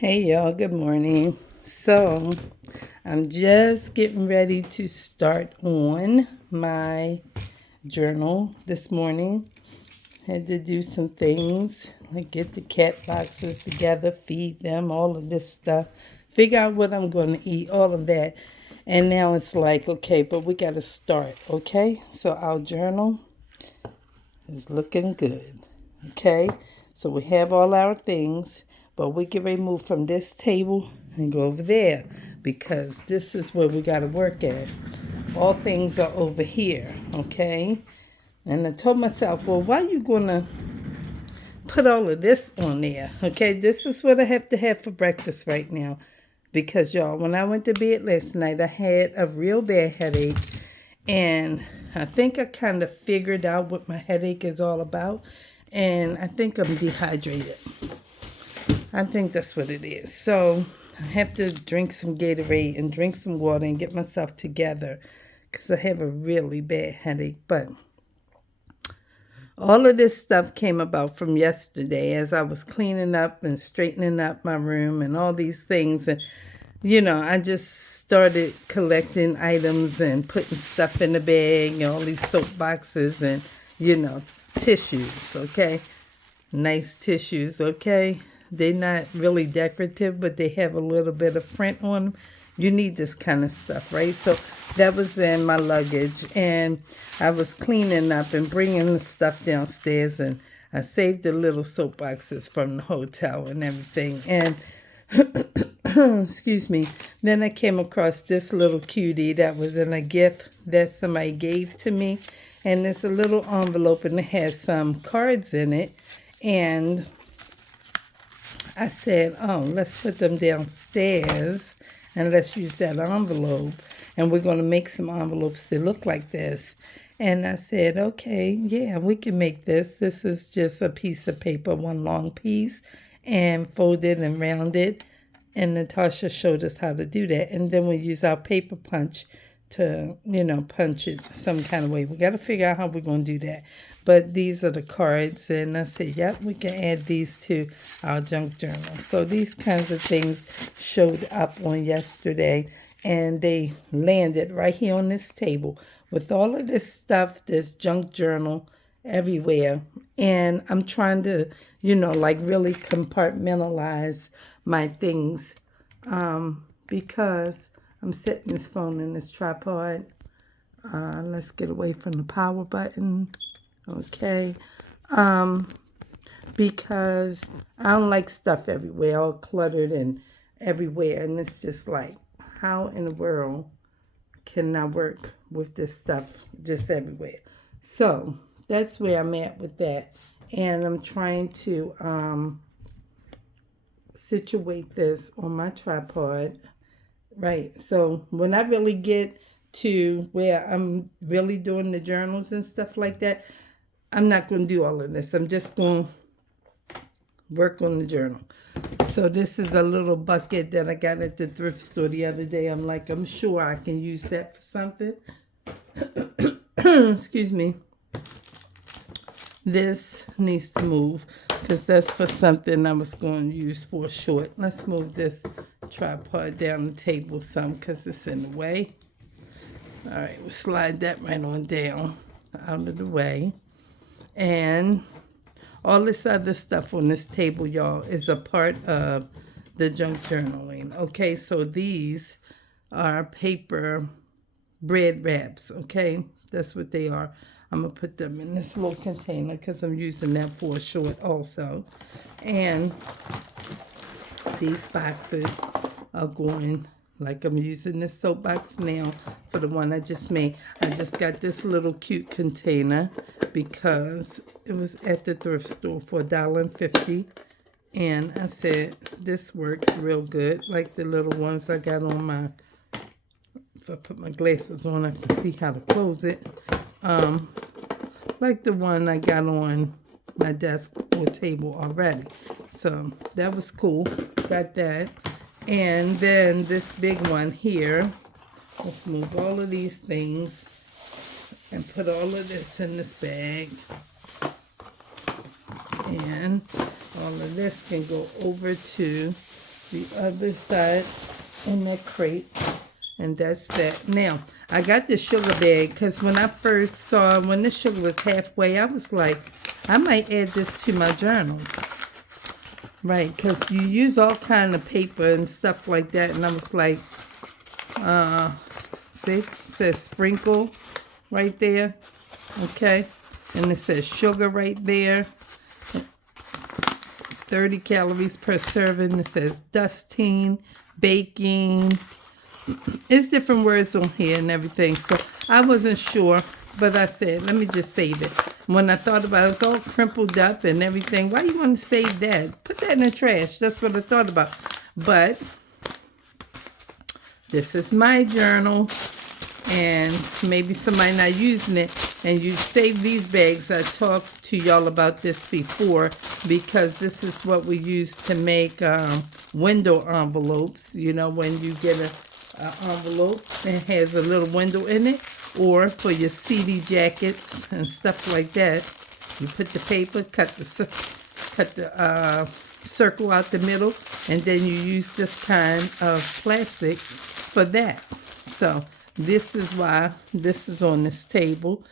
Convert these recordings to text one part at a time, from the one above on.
Hey y'all, good morning. So, I'm just getting ready to start on my journal this morning. Had to do some things, like get the cat boxes together, feed them, all of this stuff, figure out what I'm going to eat, all of that. And now it's like, okay, but we got to start, okay? So, our journal is looking good, okay? So, we have all our things. But we can remove from this table and go over there because this is where we got to work at. All things are over here, okay? And I told myself, well, why are you going to put all of this on there? Okay, this is what I have to have for breakfast right now. Because, y'all, when I went to bed last night, I had a real bad headache. And I think I kind of figured out what my headache is all about. And I think I'm dehydrated. I think that's what it is. So I have to drink some Gatorade and drink some water and get myself together because I have a really bad headache. But all of this stuff came about from yesterday as I was cleaning up and straightening up my room and all these things. And, I just started collecting items and putting stuff in the bag, all these soap boxes and, tissues, okay? Nice tissues, okay? They're not really decorative, but they have a little bit of print on them. You need this kind of stuff, right? So that was in my luggage, and I was cleaning up and bringing the stuff downstairs, and I saved the little soap boxes from the hotel and everything. And excuse me, then I came across this little cutie that was in a gift that somebody gave to me, and it's a little envelope, and it has some cards in it. And I said, oh, let's put them downstairs and let's use that envelope. And we're going to make some envelopes that look like this. And I said, okay, yeah, we can make this. This is just a piece of paper, one long piece, and folded and rounded. And Natasha showed us how to do that. And then we use our paper punch to, punch it some kind of way. We got to figure out how we're going to do that. But these are the cards. And I said, yep, we can add these to our junk journal. So these kinds of things showed up on yesterday. And they landed right here on this table with all of this stuff, this junk journal everywhere. And I'm trying to, really compartmentalize my things because I'm setting this phone in this tripod. Let's get away from the power button. Okay. Because I don't like stuff everywhere, all cluttered and everywhere. And it's just like, how in the world can I work with this stuff just everywhere? So that's where I'm at with that. And I'm trying to situate this on my tripod. Right. So when I really get to where I'm really doing the journals and stuff like that, I'm not going to do all of this. I'm just going to work on the journal. So this is a little bucket that I got at the thrift store the other day. I'm sure I can use that for something. Excuse me. This needs to move because that's for something I was going to use for a short. Let's move this tripod down the table some because it's in the way. All right, we'll slide that right on down out of the way. And all this other stuff on this table, y'all, is a part of the junk journaling. Okay, so these are paper bread wraps, okay? That's what they are. I'm going to put them in this little container because I'm using that for a short also. And these boxes are going, like I'm using this soap box now for the one I just made. I just got this little cute container because it was at the thrift store for $1.50. And I said, this works real good. Like the little ones I got on my, if I put my glasses on, I can see how to close it. Like the one I got on my desk or table already. So that was cool. Got that. And then this big one here. Let's move all of these things and put all of this in this bag. And all of this can go over to the other side in that crate. And that's that. Now, I got this sugar bag because when I first saw, when this sugar was halfway, I was like, I might add this to my journal. Right, because you use all kind of paper and stuff like that. And I was like, see, it says sprinkle right there. Okay. And it says sugar right there. 30 calories per serving. It says dusting, baking. It's different words on here and everything. So I wasn't sure, but I said, let me just save it. When I thought about it, it's all crumpled up and everything. Why you want to save that? Put that in the trash. That's what I thought about. But this is my journal, and maybe somebody not using it, and you save these bags. I talked to y'all about this before because this is what we use to make window envelopes. You know, when you get an envelope and has a little window in it, or for your CD jackets and stuff like that, you put the paper, cut the circle out the middle, and then you use this kind of plastic for that. So this is why this is on this table.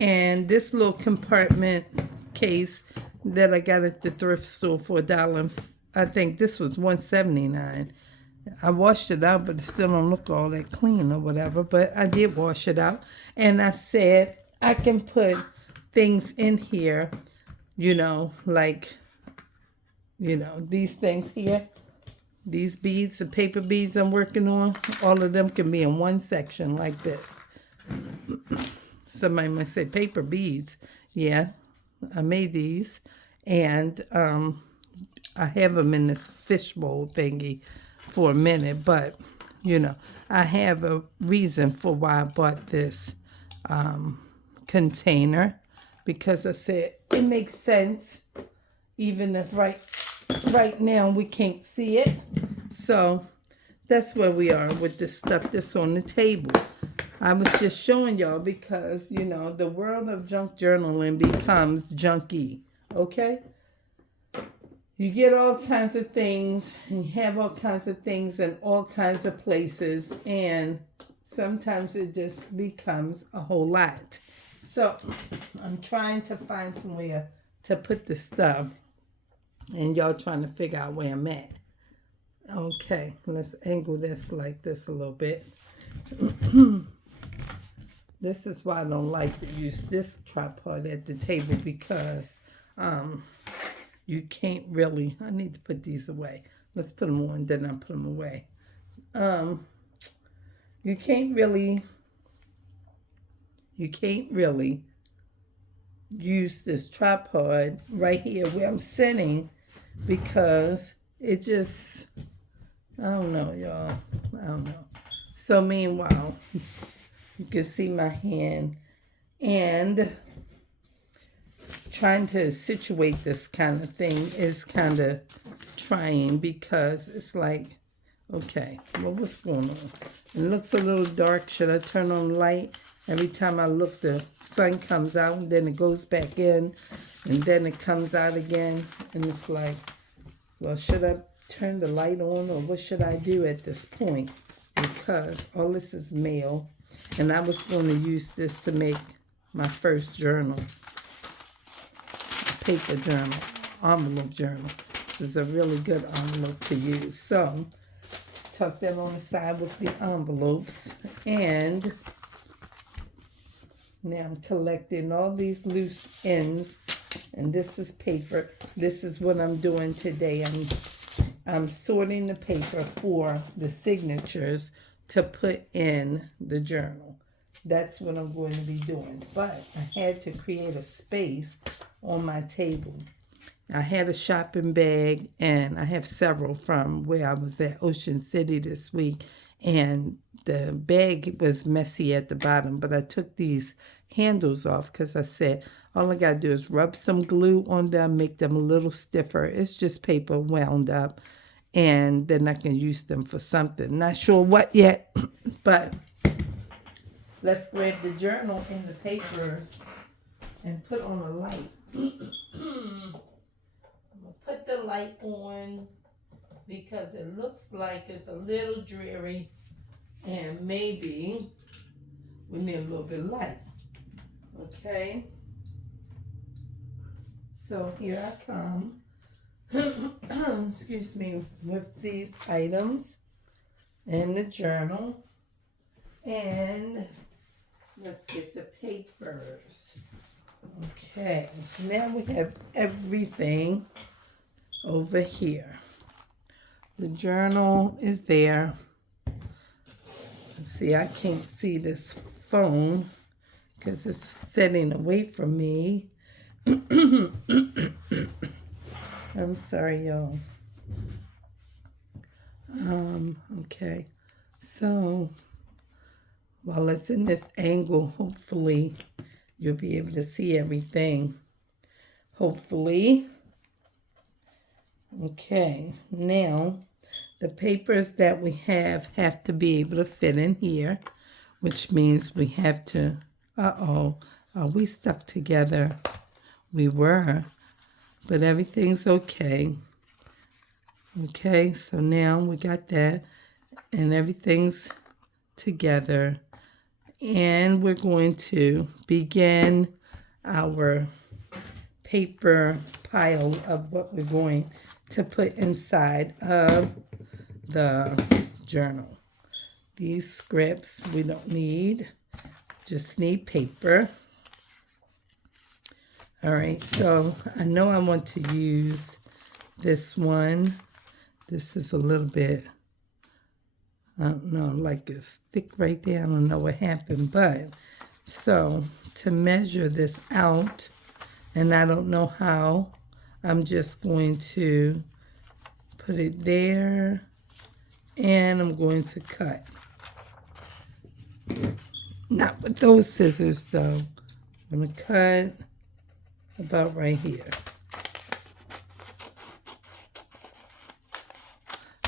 And this little compartment case that I got at the thrift store for $1, I think this was $1.79. I washed it out, but it still don't look all that clean or whatever. But I did wash it out. And I said I can put things in here, you know, like, you know, these things here. These beads, the paper beads I'm working on, all of them can be in one section like this. Somebody might say paper beads. Yeah, I made these. And I have them in this fishbowl thingy for a minute. But, you know, I have a reason for why I bought this container. Because I said it makes sense. Even if right now we can't see it. So that's where we are with this stuff that's on the table. I was just showing y'all because, you know, the world of junk journaling becomes junky. Okay? You get all kinds of things, and you have all kinds of things in all kinds of places, and sometimes it just becomes a whole lot. So I'm trying to find somewhere to put the stuff, and y'all trying to figure out where I'm at. Okay, let's angle this like this a little bit. This is why I don't like to use this tripod at the table, because you can't really, I need to put these away. Let's put them on, then I'll put them away. You can't really use this tripod right here where I'm sitting, because it just, I don't know, y'all. I don't know. So meanwhile, you can see my hand, and trying to situate this kind of thing is kind of trying, because it's like, okay, well, what's going on? It looks a little dark. Should I turn on the light? Every time I look, the sun comes out, and then it goes back in, and then it comes out again, and it's like, well, should I turn the light on, or what should I do at this point? Because all this is mail, and I was going to use this to make my first journal, a paper journal, envelope journal. This is a really good envelope to use. So, tuck that on the side with the envelopes, and now I'm collecting all these loose ends, and this is paper. This is what I'm doing today. I'm sorting the paper for the signatures to put in the journal. That's what I'm going to be doing. But I had to create a space on my table. I had a shopping bag, and I have several from where I was at Ocean City this week, and the bag was messy at the bottom, but I took these handles off because I said all I gotta do is rub some glue on them, make them a little stiffer. It's just paper wound up, and then I can use them for something. Not sure what yet, but let's grab the journal and the papers and put on a light. I'm gonna put the light on, because it looks like it's a little dreary and maybe we need a little bit of light. Okay, so here I come, excuse me, with these items and the journal, and let's get the papers. Okay, now we have everything over here. The journal is there. See, I can't see this phone because it's sitting away from me. I'm sorry, y'all. Okay. So, while it's in this angle, hopefully you'll be able to see everything. Hopefully. Okay. Now, the papers that we have to be able to fit in here, which means we have to, are we stuck together? We were, but everything's okay. Okay, so now we got that, and everything's together, and we're going to begin our paper pile of what we're going to put inside of the journal. These scripts we don't need, just need paper. All right, so I know I want to use this one. This is a little bit, I don't know, like a stick right there. I don't know what happened, but so to measure this out, and I don't know how, I'm just going to put it there, and I'm going to cut. Not with those scissors though. I'm going to cut about right here.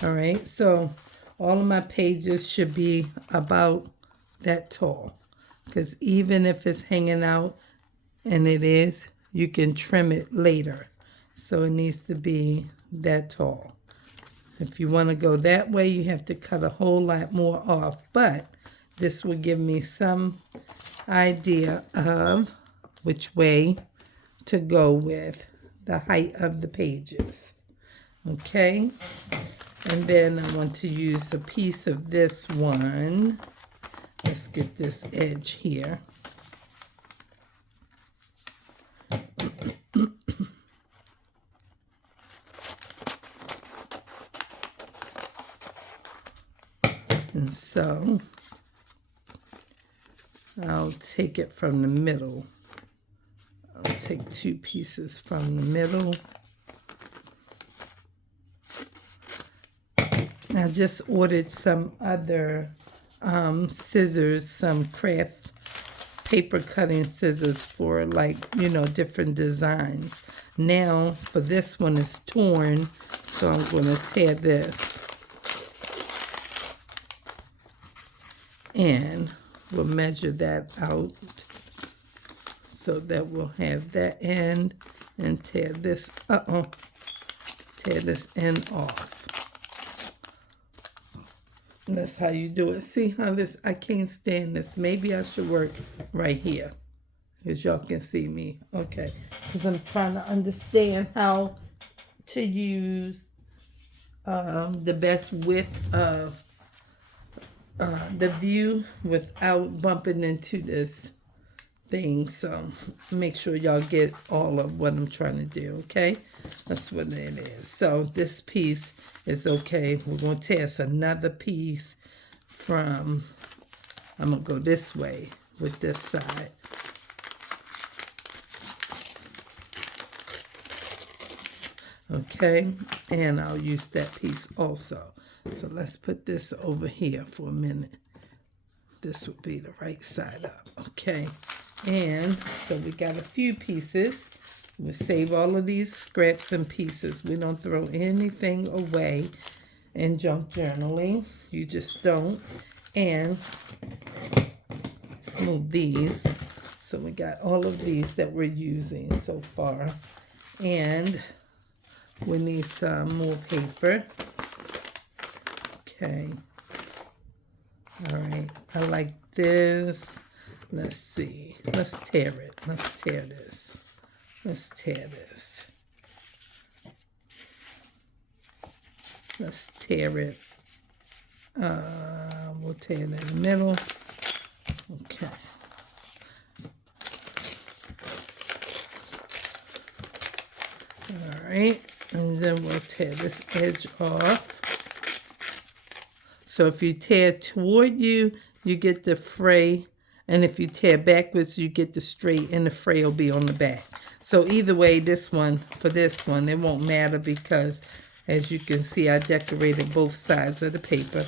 All right, so all of my pages should be about that tall, because even if it's hanging out, and it is, you can trim it later. So it needs to be that tall. If you want to go that way, you have to cut a whole lot more off, but this will give me some idea of which way to go with the height of the pages. Okay, and then I want to use a piece of this one. Let's get this edge here. And so I'll take it from the middle. I'll take 2 pieces from the middle. I just ordered some other scissors, some craft paper cutting scissors for, like, you know, different designs. Now for this one is torn, so I'm going to tear this. And we'll measure that out so that we'll have that end and tear this, tear this end off. And that's how you do it. See how this, I can't stand this. Maybe I should work right here, because y'all can see me. Okay, because I'm trying to understand how to use the best width of the view without bumping into this thing. So make sure y'all get all of what I'm trying to do. Okay, that's what it is. So this piece is okay. We're going to test another piece from, I'm going to go this way with this side. Okay, and I'll use that piece also. So let's put this over here for a minute. This would be the right side up. Okay, and so we got a few pieces. We save all of these scraps and pieces. We don't throw anything away in junk journaling. You just don't. And let's move these. So we got all of these that we're using so far. And we need some more paper. Okay. All right. I like this. Let's see. Let's tear it. Let's tear this. Let's tear this. Let's tear it. We'll tear it in the middle. Okay. All right. And then we'll tear this edge off. So if you tear toward you, you get the fray. And if you tear backwards, you get the straight, and the fray will be on the back. So either way, this one, for this one, it won't matter because, as you can see, I decorated both sides of the paper.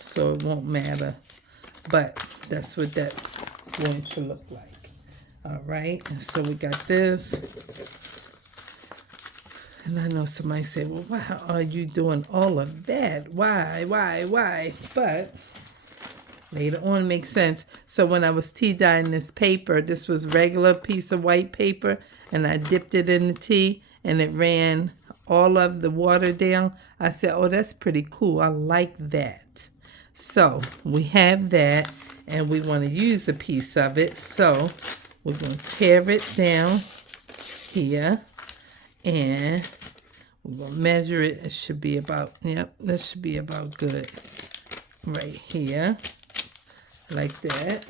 So it won't matter. But that's what that's going to look like. All right. And so we got this. And I know somebody said, well, why are you doing all of that? Why? But later on it makes sense. So when I was tea dyeing this paper, this was regular piece of white paper, and I dipped it in the tea, and it ran all of the water down. I said, oh, that's pretty cool. I like that. So we have that, and we want to use a piece of it. So we're going to tear it down here. And we're going to measure it. It should be about, yep, this should be about good. Right here. Like that.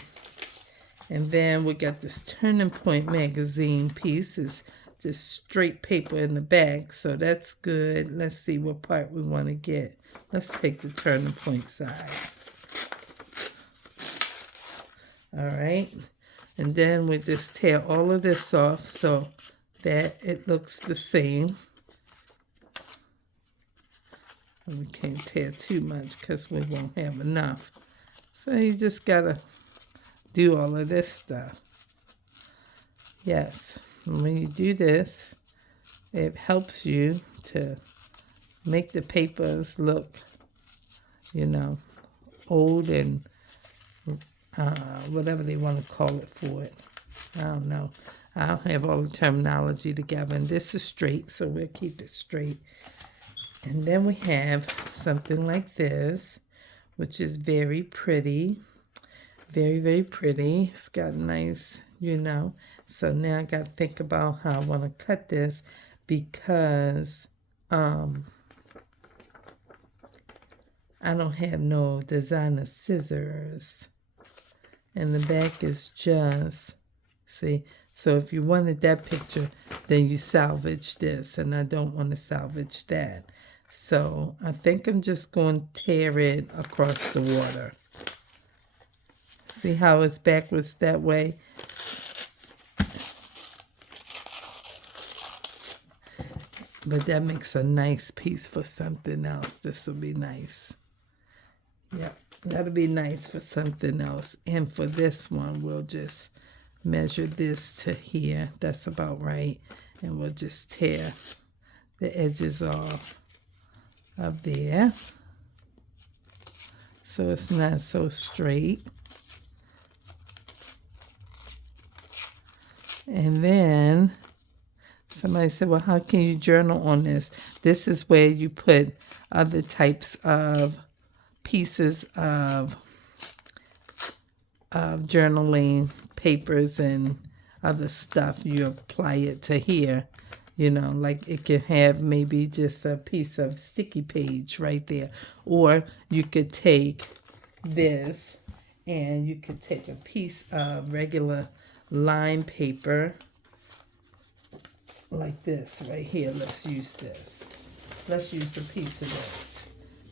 And then we got this Turning Point magazine piece. It's just straight paper in the back. So that's good. Let's see what part we want to get. Let's take the Turning Point side. All right. And then we just tear all of this off so that it looks the same. And we can't tear too much because we won't have enough. So you just gotta do all of this stuff. Yes, and when you do this, it helps you to make the papers look, you know, old and whatever they want to call it for it. I don't know. I don't have all the terminology together. And this is straight, so we'll keep it straight. And then we have something like this, which is very pretty. Very, very pretty. It's got nice, you know. So now I got to think about how I want to cut this because I don't have no designer scissors. And the back is just, see. So if you wanted that picture, then you salvage this. And I don't want to salvage that. So I think I'm just going to tear it across the water. See how it's backwards that way? But that makes a nice piece for something else. This will be nice. Yep, that'll be nice for something else. And for this one, we'll just measure this to here. That's about right. And we'll just tear the edges off of there. So it's not so straight. And then somebody said, well, how can you journal on this? This is where you put other types of pieces of journaling papers and other stuff. You apply it to here. You know, like it can have maybe just a piece of sticky page right there. Or you could take this and you could take a piece of regular line paper like this right here. Let's use this. Let's use a piece of this.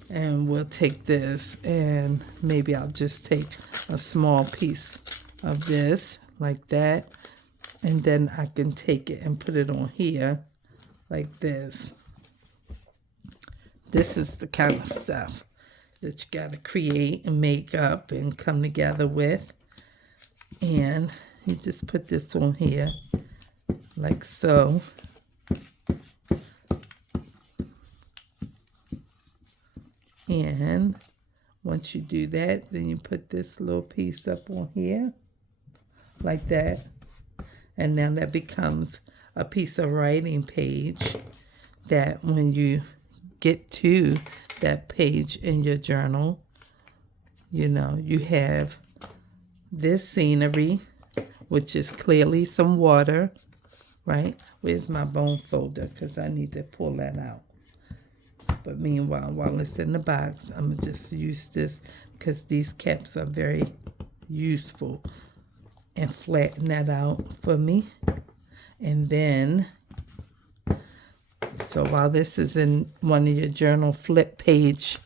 And we'll take this and maybe I'll just take a small piece of this like that. And then I can take it and put it on here like this. This is the kind of stuff that you got to create and make up and come together with. And you just put this on here like so. And once you do that, then you put this little piece up on here like that. And now that becomes a piece of writing page that when you get to that page in your journal. You know, you have this scenery, which is clearly some water, right? Where's my bone folder? Because I need to pull that out. But meanwhile, while it's in the box, I'm going to just use this because these caps are very useful, and flatten that out for me. And then, so while this is in one of your journal flip page,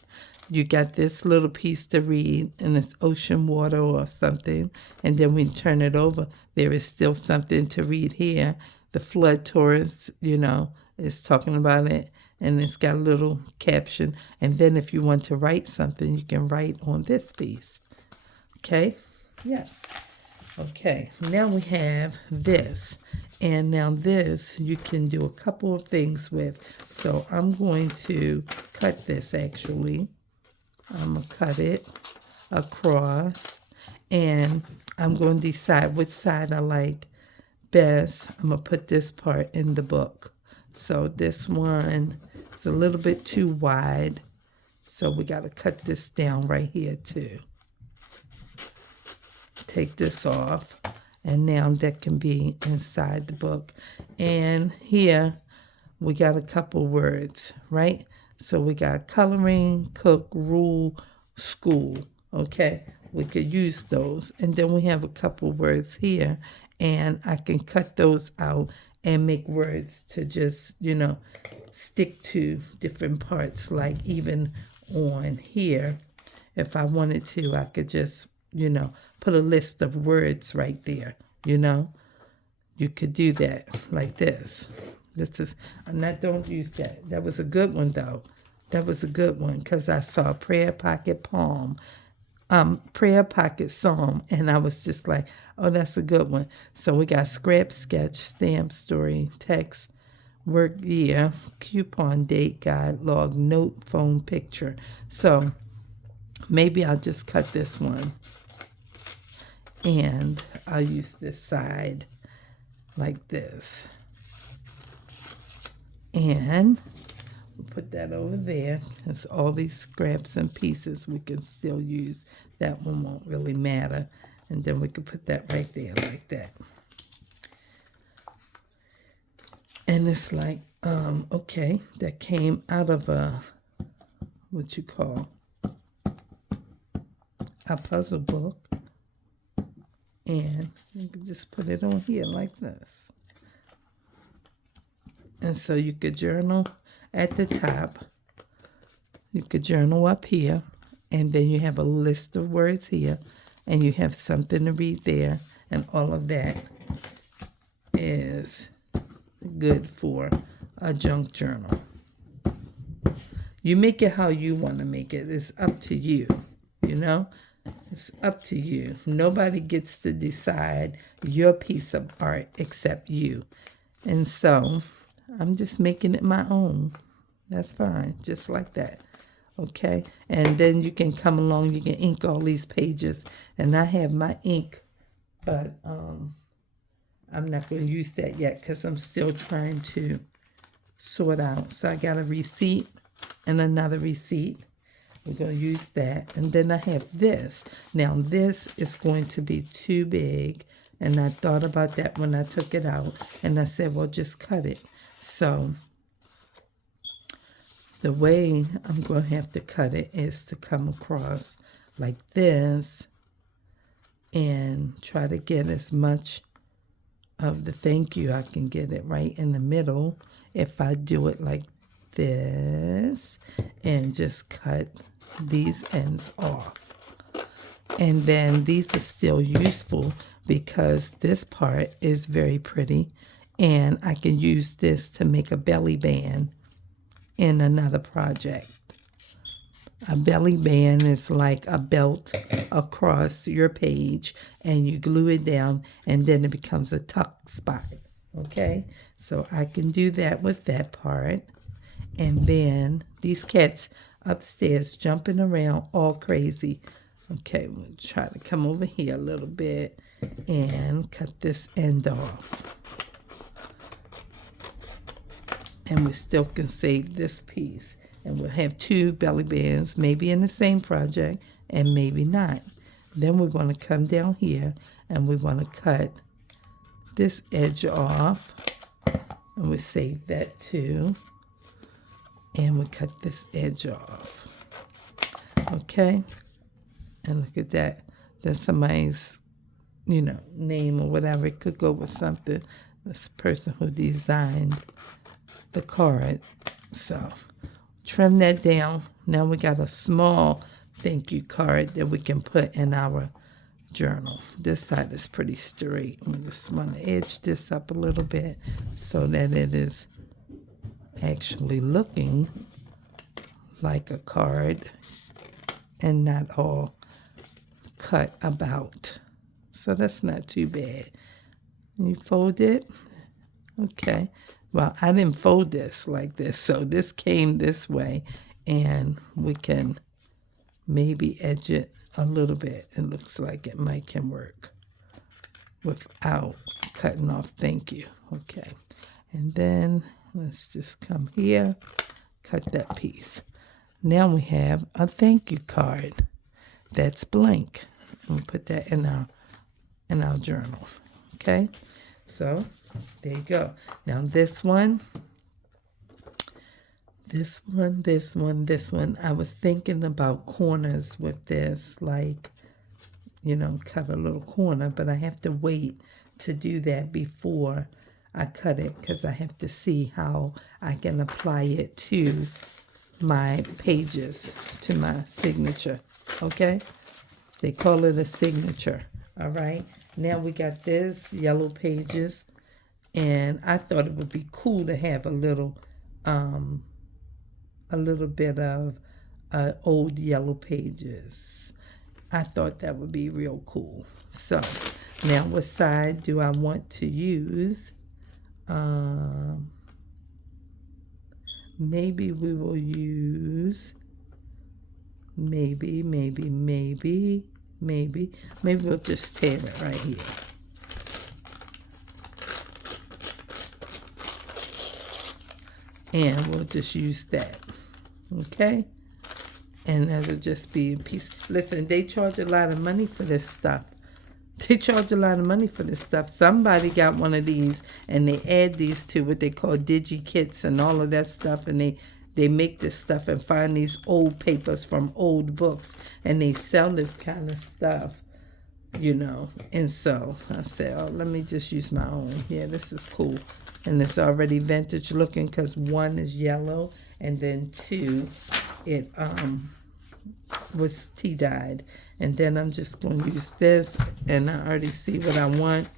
you got this little piece to read, and it's ocean water or something. And then when you turn it over, there is still something to read here. The flood tourist, you know, is talking about it, and it's got a little caption. And then if you want to write something, you can write on this piece. Okay? Yes. Okay, now we have this. And now this you can do a couple of things with. So I'm going to cut this actually. I'm going to cut it across. And I'm going to decide which side I like best. I'm going to put this part in the book. So this one is a little bit too wide. So we got to cut this down right here too. Take this off, and now that can be inside the book. And here we got a couple words, right? So we got coloring, cook, rule, school. Okay, we could use those. And then we have a couple words here, and I can cut those out and make words to just, you know, stick to different parts. Like even on here, if I wanted to, I could just, you know, put a list of words right there, you know. You could do that like this. This is, and I don't use that. That was a good one, though. That was a good one because I saw Prayer Pocket Poem, Prayer Pocket Psalm, and I was just like, oh, that's a good one. So we got scrap, sketch, stamp, story, text, work year, coupon, date, guide, log, note, phone, picture. So maybe I'll just cut this one. And I'll use this side like this. And we'll put that over there. Because all these scraps and pieces we can still use. That one won't really matter. And then we can put that right there like that. And it's like, okay, that came out of a, what you call, a puzzle book. And you can just put it on here like this. And so you could journal at the top. You could journal up here. And then you have a list of words here. And you have something to read there. And all of that is good for a junk journal. You make it how you want to make it. It's up to you, you know. It's up to you. Nobody gets to decide your piece of art except you. And so I'm just making it my own. That's fine. Just like that. Okay. And then you can come along. You can ink all these pages. And I have my ink. But I'm not going to use that yet because I'm still trying to sort out. So I got a receipt and another receipt. We're going to use that. And then I have this. Now, this is going to be too big. And I thought about that when I took it out. And I said, well, just cut it. So, the way I'm going to have to cut it is to come across like this. And try to get as much of the thank you. I can get it right in the middle. If I do it like this. And just cut these ends off. And then these are still useful because this part is very pretty, and I can use this to make a belly band in another project. A belly band is like a belt across your page, and you glue it down, and then it becomes a tuck spot. Okay, so I can do that with that part. And then these cats upstairs jumping around all crazy. Okay, we'll try to come over here a little bit and cut this end off. And we still can save this piece. And we'll have 2 belly bands, maybe in the same project and maybe not. Then we're going to come down here and we want to cut this edge off. And we save that too. And we cut this edge off. Okay? And look at that. That's somebody's, name or whatever. It could go with something. This person who designed the card. So, trim that down. Now we got a small thank you card that we can put in our journal. This side is pretty straight. We just want to edge this up a little bit so that it is actually looking like a card and not all cut about. So that's not too bad. You fold it. Okay. Well, I didn't fold this like this, so this came this way, and we can maybe edge it a little bit. It looks like it can work without cutting off thank you. Okay. And then let's just come here, cut that piece. Now we have a thank you card that's blank. And we put that in our journal. Okay? So, there you go. Now this one, I was thinking about corners with this, like, cut a little corner, but I have to wait to do that before I cut it because I have to see how I can apply it to my pages, to my signature, okay? They call it a signature, all right? Now we got this, yellow pages, and I thought it would be cool to have a little bit of old yellow pages. I thought that would be real cool. So now what side do I want to use? Maybe we will use, maybe we'll just tear it right here. And we'll just use that. Okay? And that'll just be a piece. Listen, they charge a lot of money for this stuff. Somebody got one of these and they add these to what they call digi-kits and all of that stuff, and they make this stuff and find these old papers from old books and they sell this kind of stuff, And so I said, oh, let me just use my own. Yeah, this is cool. And it's already vintage looking because 1 is yellow and then 2, it was tea dyed. And then I'm just going to use this, and I already see what I want.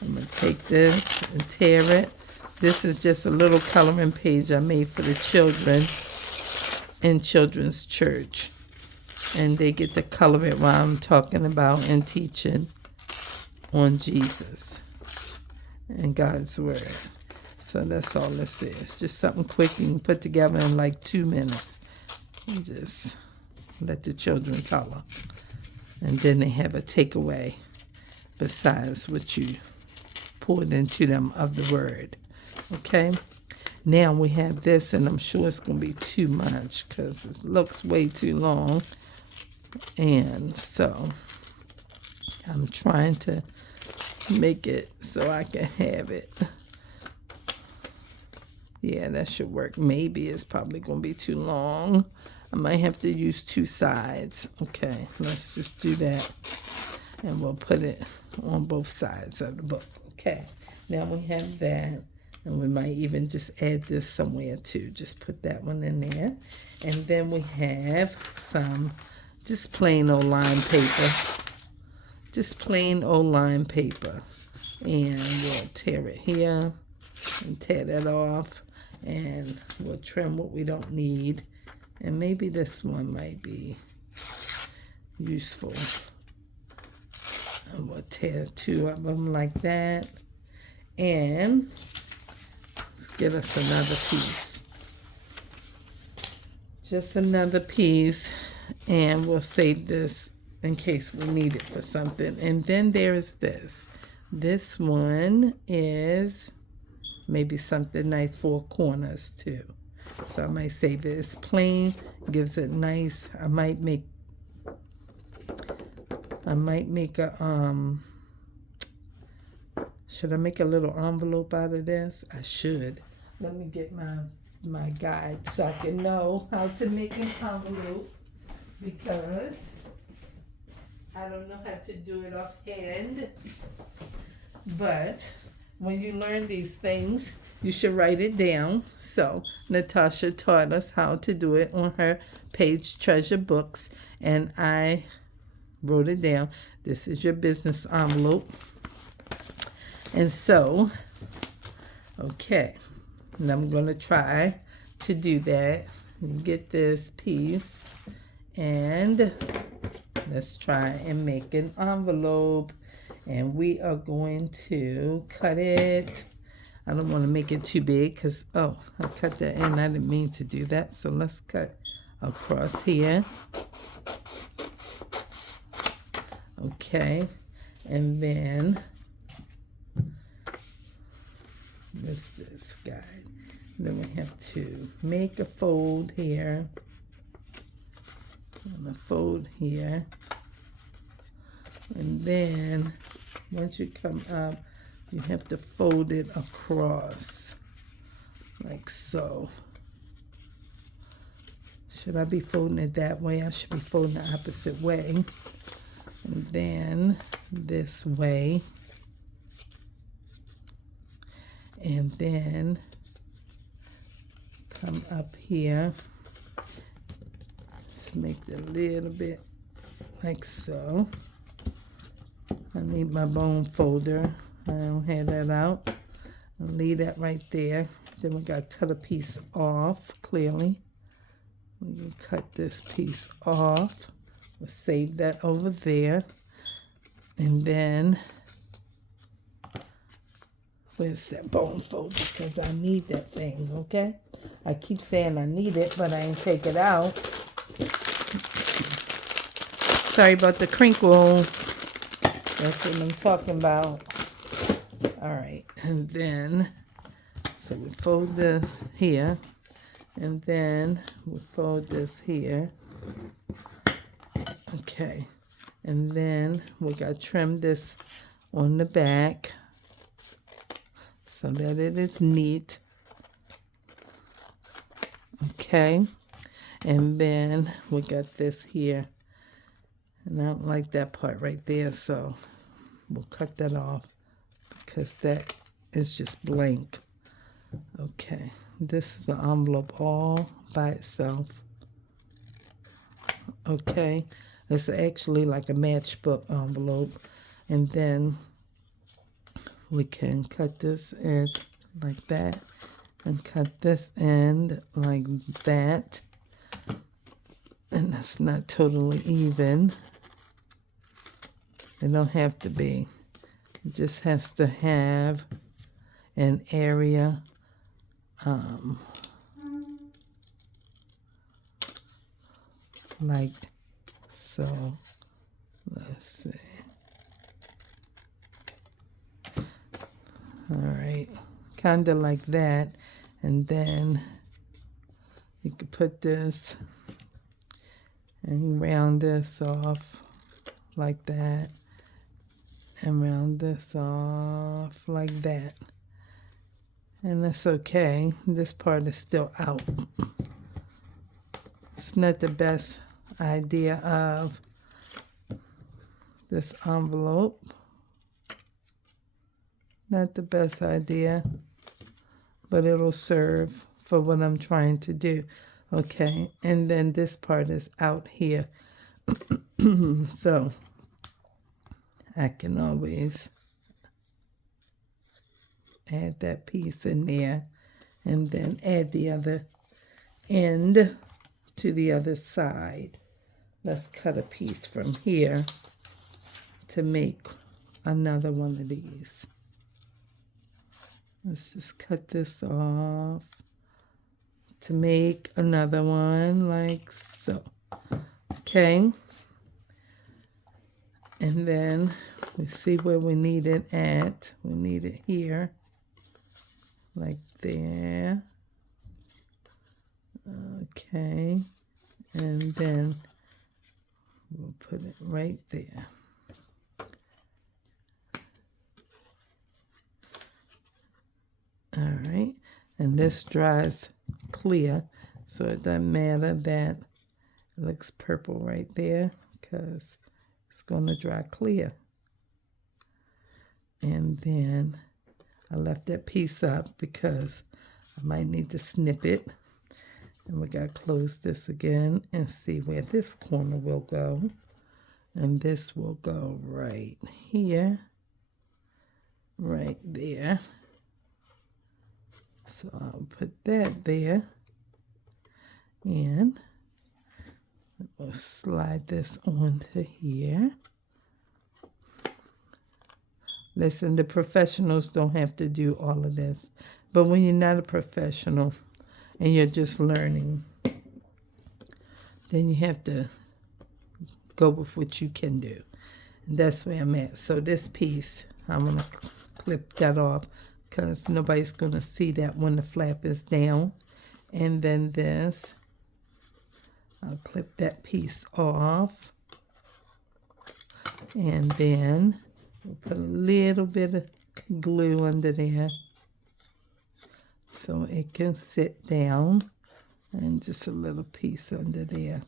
I'm going to take this and tear it. This is just a little coloring page I made for the children in children's church. And they get to color it while I'm talking about and teaching on Jesus and God's Word. So that's all this is. Just something quick you can put together in like 2 minutes. And just let the children color. And then they have a takeaway besides what you poured into them of the Word. Okay? Now we have this, and I'm sure it's going to be too much because it looks way too long. And so I'm trying to make it so I can have it. Yeah, that should work. Maybe it's probably going to be too long. I might have to use 2 sides. Okay, let's just do that. And we'll put it on both sides of the book. Okay, now we have that. And we might even just add this somewhere too. Just put that one in there. And then we have some just plain old line paper. Just plain old line paper. And we'll tear it here and tear that off. And we'll trim what we don't need. And maybe this one might be useful. And we'll tear 2 of them like that. And get us another piece. Just another piece. And we'll save this in case we need it for something. And then there is this. This one is maybe something nice for corners too. So I might save it. It's plain, gives it nice. I might make a should I make a little envelope out of this? I should. Let me get my guide so I can know how to make an envelope, because I don't know how to do it offhand. But when you learn these things, you should write it down. So Natasha taught us how to do it on her page Treasure Books, and I wrote it down. This is your business envelope. And so, okay, and I'm going to try to do that. Get this piece, and let's try and make an envelope. And we are going to cut it. I don't want to make it too big because, oh, I cut that in. I didn't mean to do that. So let's cut across here. Okay, and then this guide. Then we have to make a fold here. And a fold here. And then once you come up, you have to fold it across like so. Should I be folding it that way? I should be folding the opposite way. And then this way. And then come up here. Let's make it a little bit like so. I need my bone folder. I don't have that out. I'll leave that right there. Then we got to cut a piece off, clearly. We can cut this piece off. We'll save that over there. And then, where's that bone folder? Because I need that thing, okay? I keep saying I need it, but I ain't take it out. Sorry about the crinkle. That's what I'm talking about. All right, and then, so we fold this here, and then we fold this here. Okay, and then we got to trim this on the back so that it is neat. Okay, and then we got this here, and I don't like that part right there, so we'll cut that off because that is just blank. Okay, this is an envelope all by itself. Okay, it's actually like a matchbook envelope, and then we can cut this end like that and cut this end like that, and that's not totally even. It don't have to be. It just has to have an area like so. Let's see. All right, kind of like that, and then you could put this and round this off like that, and round this off like that. And that's okay. This part is still out. It's not the best idea of this envelope. Not the best idea, but it'll serve for what I'm trying to do. Okay, and then this part is out here. So I can always add that piece in there and then add the other end to the other side. Let's cut a piece from here to make another one of these. Let's just cut this off to make another one like so. Okay. And then we see where we need it at. We need it here, like there. Okay, and then we'll put it right there. All right, and this dries clear, so it doesn't matter that it looks purple right there because it's going to dry clear. And then I left that piece up because I might need to snip it. And we got to close this again and see where this corner will go. And this will go right here, right there. So I'll put that there. And we'll slide this onto here. Listen, the professionals don't have to do all of this. But when you're not a professional and you're just learning, then you have to go with what you can do. And that's where I'm at. So this piece, I'm going to clip that off because nobody's going to see that when the flap is down. And then this, I'll clip that piece off. And then we'll put a little bit of glue under there so it can sit down, and just a little piece under there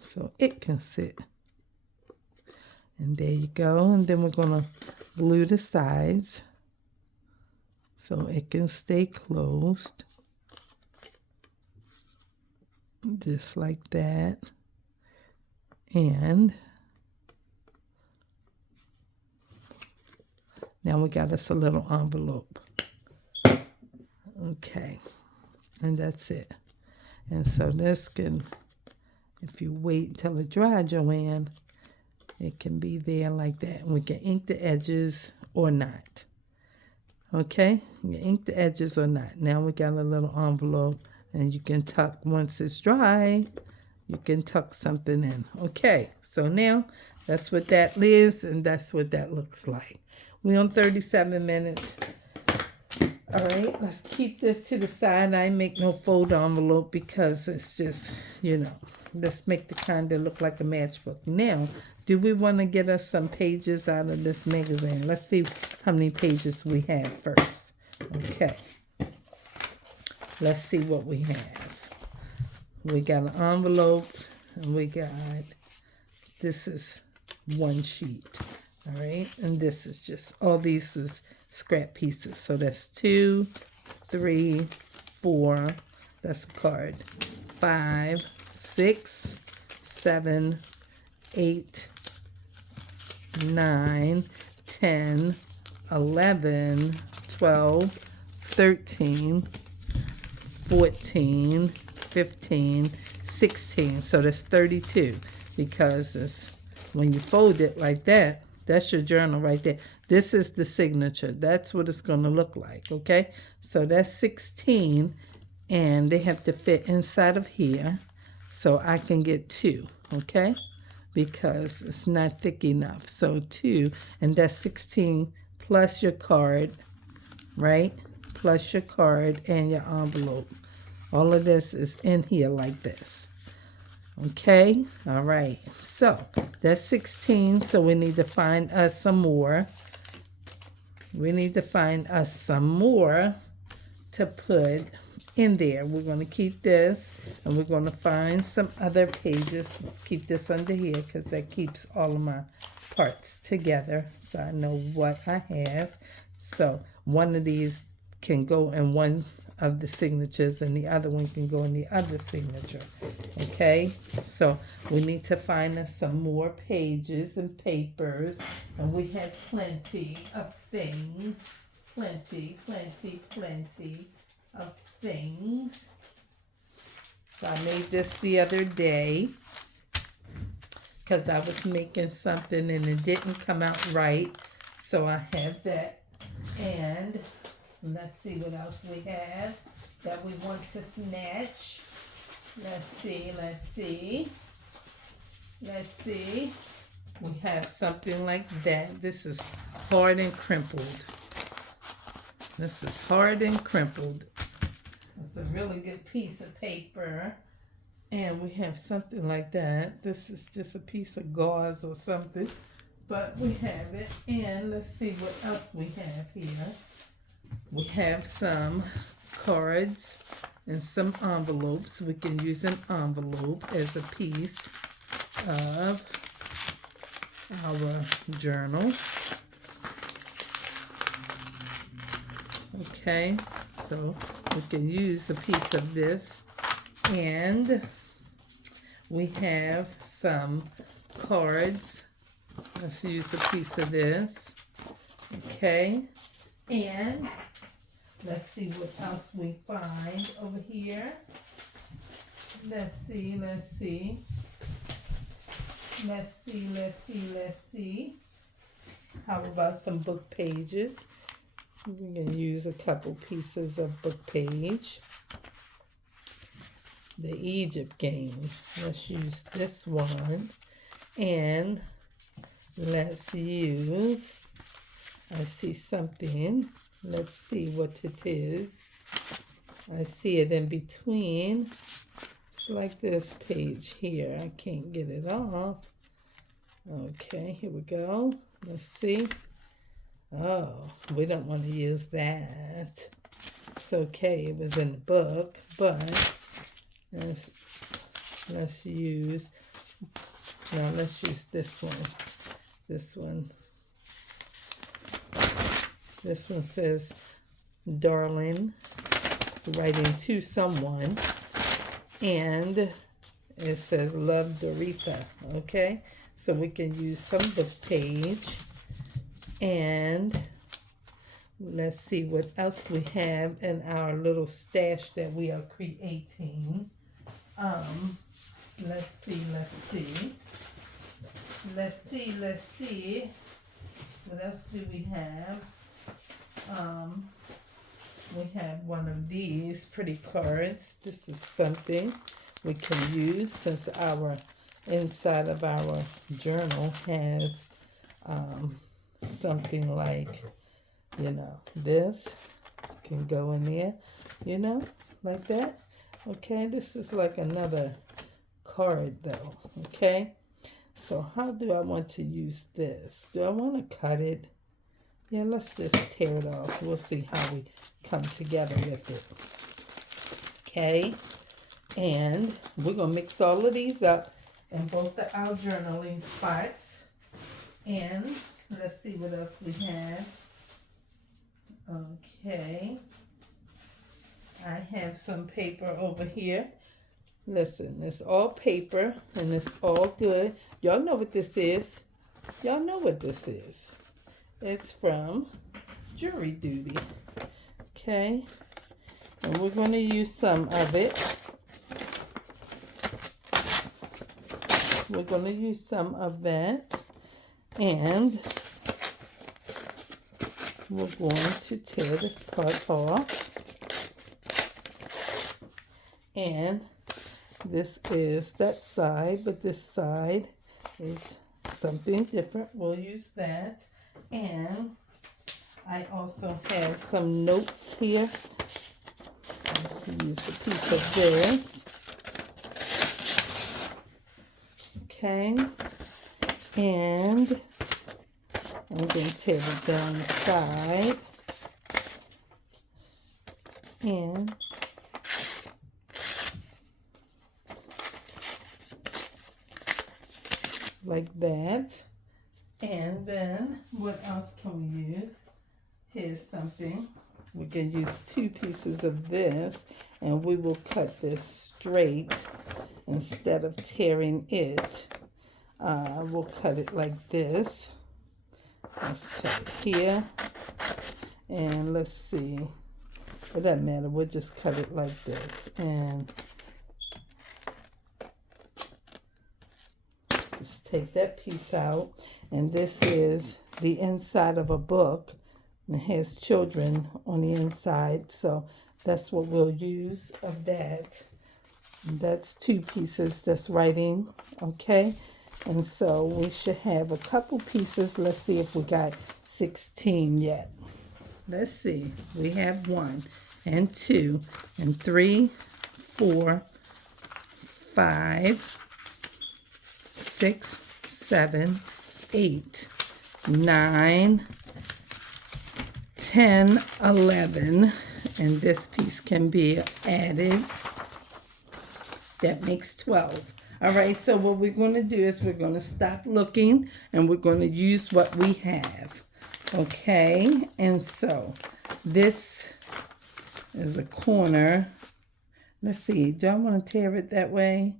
so it can sit. And there you go. And then we're going to glue the sides so it can stay closed, just like that. And now we got us a little envelope. Okay, and that's it. And so this can, if you wait till it dries, Joanne, it can be there like that. And we can ink the edges or not. Okay, you can ink the edges or not. Now we got a little envelope, and you can tuck, once it's dry, you can tuck something in. Okay, so now that's what that is, and that's what that looks like. We're on 37 minutes. All right, let's keep this to the side. I make no fold envelope because it's just, let's make the kind that look like a matchbook. Now, do we want to get us some pages out of this magazine? Let's see how many pages we have first. Okay. Let's see what we have. We got an envelope, and we got, this is one sheet. All right, and this is just, all these is scrap pieces. So that's 2, 3, 4, that's a card, 5, 6, 7, 8, 9, 10, 11, 12, 13, 14, 15, 16. So that's 32 because it's, when you fold it like that, that's your journal right there. This is the signature. That's what it's going to look like, okay? So that's 16, and they have to fit inside of here. So I can get 2, okay? Because it's not thick enough. So 2, and that's 16 plus your card, right? Plus your card and your envelope. All of this is in here like this. Okay, all right, so that's 16, so we need to find us some more. We need to find us some more to put in there. We're going to keep this, and we're going to find some other pages. Let's keep this under here because that keeps all of my parts together, so I know what I have. So one of these can go in one of the signatures, and the other one can go in the other signature. Okay, so we need to find us some more pages and papers, and we have plenty of things, plenty of things. So I made this the other day because I was making something and it didn't come out right, so I have that. And let's see what else we have that we want to snatch. Let's see. We have something like that. This is hard and crimpled. It's a really good piece of paper. And we have something like that. This is just a piece of gauze or something. But we have it. And let's see what else we have here. We have some cards and some envelopes. We can use an envelope as a piece of our journal. Okay, so we can use a piece of this. And we have some cards. Let's use a piece of this. Okay, and let's see what else we find over here. Let's see. How about some book pages? We can use a couple pieces of book page. The Egypt games. Let's use this one. And let's use, I see something. Let's see what it is. I see it in between. It's like this page here. I can't get it off. Okay, here we go. Let's see. Oh, we don't want to use that. It's okay. It was in the book, but let's use this one. This one says, darling. It's writing to someone. And it says, love, Doretha. Okay? So we can use some book page. And let's see what else we have in our little stash that we are creating. Let's see. What else do we have? We have one of these pretty cards. This is something we can use since our inside of our journal has something like, this can go in there, like that. Okay, this is like another card though. Okay, so how do I want to use this? Do I want to cut it? Yeah, let's just tear it off. We'll see how we come together with it. Okay, and we're going to mix all of these up in both of our journaling spots. And let's see what else we have. Okay, I have some paper over here. Listen, it's all paper and it's all good. Y'all know what this is. Y'all know what this is. It's from Jury Duty. Okay, and we're going to use some of it. We're going to use some of that. And we're going to tear this part off. And this is that side, but this side is something different. We'll use that. And I also have some notes here. Let's use a piece of this. Okay. And I'm going to tear it down the side. And like that. And then what else can we use? Here's something. We can use 2 pieces of this, and we will cut this straight instead of tearing it. We'll cut it like this. Let's cut it here. And let's see. It doesn't matter. We'll just cut it like this. And just take that piece out. And this is the inside of a book. It has children on the inside. So that's what we'll use of that. And that's 2 pieces that's writing. Okay. And so we should have a couple pieces. Let's see if we got 16 yet. Let's see. We have 1. and 2 and 3, 4, 5, 6, 7, 8, 9, 10, 11, and this piece can be added. That makes 12. All right, so what we're going to do is we're going to stop looking and we're going to use what we have. Okay, and so this is a corner. Let's see, do I want to tear it that way?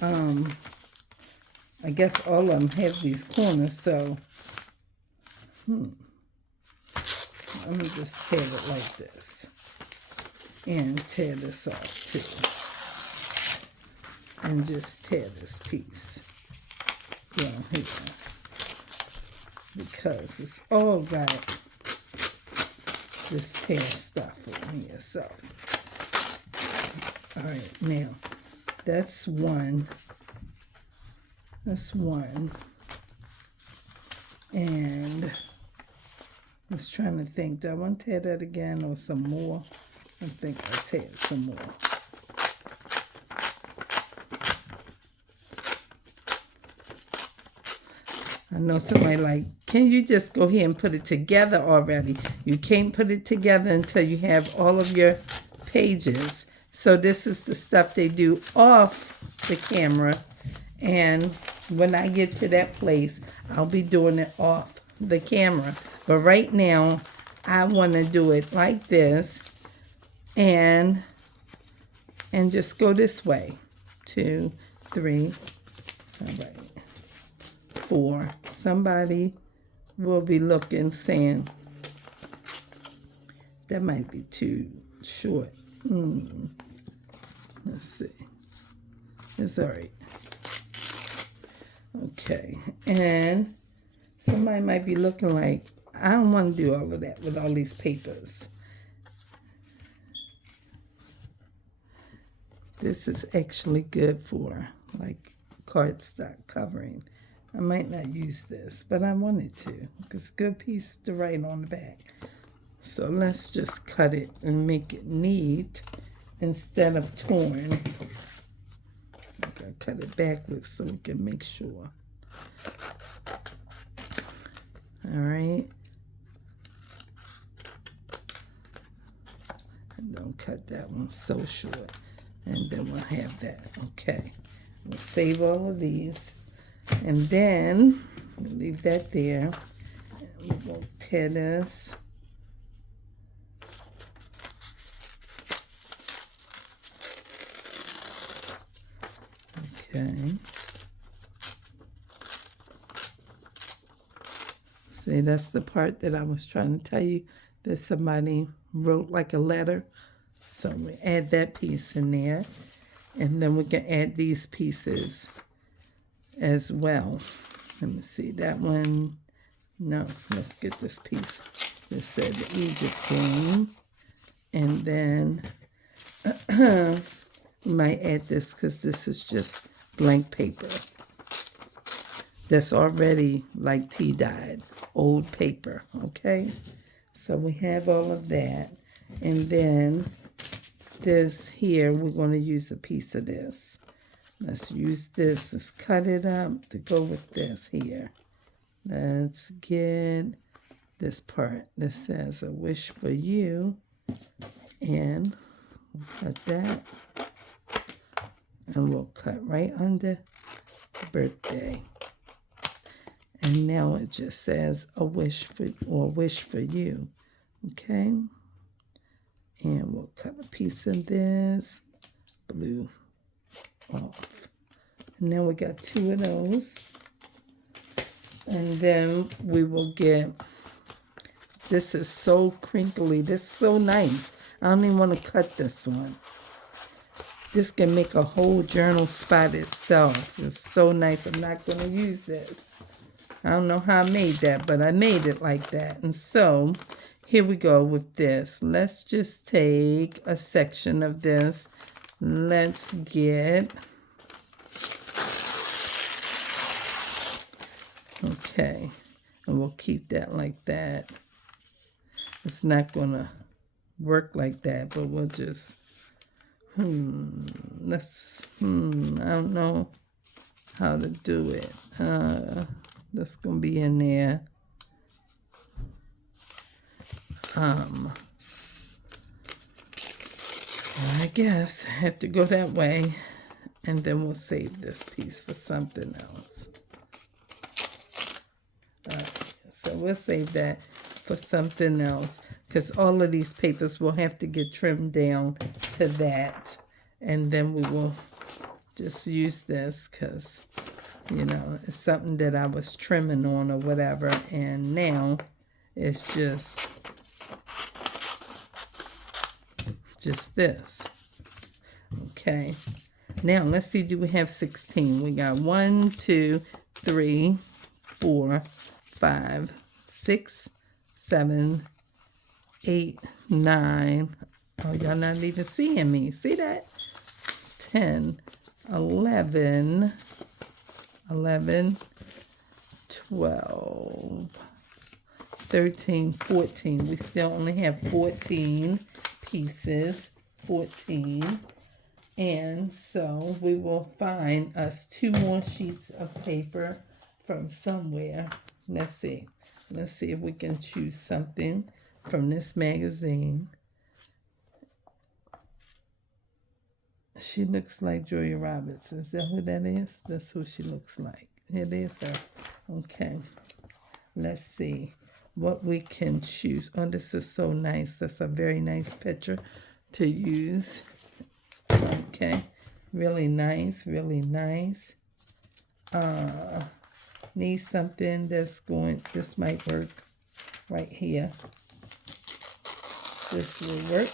I guess all of them have these corners, so let me just tear it like this and tear this off too. And just tear this piece down here because it's all got this tear stuff on here. So, all right, now that's one. That's one. And I was trying to think, do I want to tear that again or some more? I think I'll tear it some more. I know somebody like, can you just go here and put it together already? You can't put it together until you have all of your pages. So this is the stuff they do off the camera. And when I get to that place, I'll be doing it off the camera. But right now, I want to do it like this and just go this way. 2, 3, all right. 4. Somebody will be looking, saying, that might be too short. Let's see. It's all right. Okay. And somebody might be looking like, I don't want to do all of that with all these papers. This is actually good for like cardstock covering. I might not use this, but I wanted to because it's a good piece to write on the back. So let's just cut it and make it neat instead of torn. I'm going to cut it backwards so we can make sure. All right. And don't cut that one so short. And then we'll have that. Okay. We'll save all of these. And then we'll leave that there. And we'll tear this. Okay. See, that's the part that I was trying to tell you that somebody wrote like a letter. So we add that piece in there. And then we can add these pieces as well. Let me see, that one, no, let's get this piece that said the Egypt game. And then we might add this because this is just blank paper. That's already like tea dyed, old paper, okay? So we have all of that. And then this here, we're going to use a piece of this. Let's use this. Let's cut it up to go with this here. Let's get this part that says a wish for you. And we'll cut that. And we'll cut right under birthday. And now it just says a wish for, or wish for you. Okay. And we'll cut a piece of this blue off. And then we got 2 of those. And then we will get, this is so crinkly. This is so nice. I don't even want to cut this one. This can make a whole journal spot itself. It's so nice. I'm not going to use this. I don't know how I made that, but I made it like that. And so here we go with this. Let's just take a section of this. Let's get, okay, and we'll keep that like that. It's not gonna work like that, but we'll just, I don't know how to do it. That's going to be in there. I guess I have to go that way, and then we'll save this piece for something else. So we'll save that for something else, because all of these papers will have to get trimmed down to that, and then we will just use this because, you know, it's something that I was trimming on or whatever, and now it's just this. Okay, now let's see, do we have 16? We got 1, 2, 3, 4, 5, 6, 7, 8, 9. Oh, y'all not even seeing me. See that? 10, 11, 12, 13, 14. We still only have 14 pieces. 14. And so we will find us 2 more sheets of paper from somewhere. Let's see. Let's see if we can choose something from this magazine. She looks like Julia Roberts. Is that who that is? That's who she looks like. It is her. Okay. Let's see what we can choose. Oh, this is so nice. That's a very nice picture to use. Okay. Really nice. Really nice. Need something that's going, this might work right here. This will work.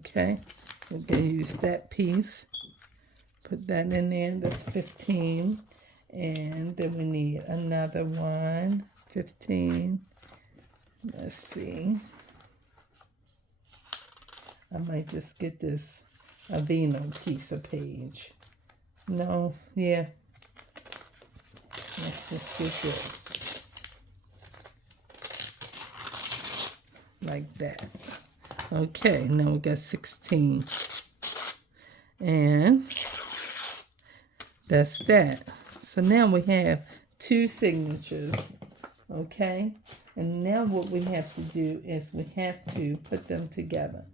Okay, we're going to use that piece. Put that in there. That's 15. And then we need another one. 15. Let's see. I might just get this Aveeno piece of page. No, yeah. Let's just get this. Like that. Okay, now we got 16. And that's that. So now we have 2 signatures. Okay? And now what we have to do is we have to put them together.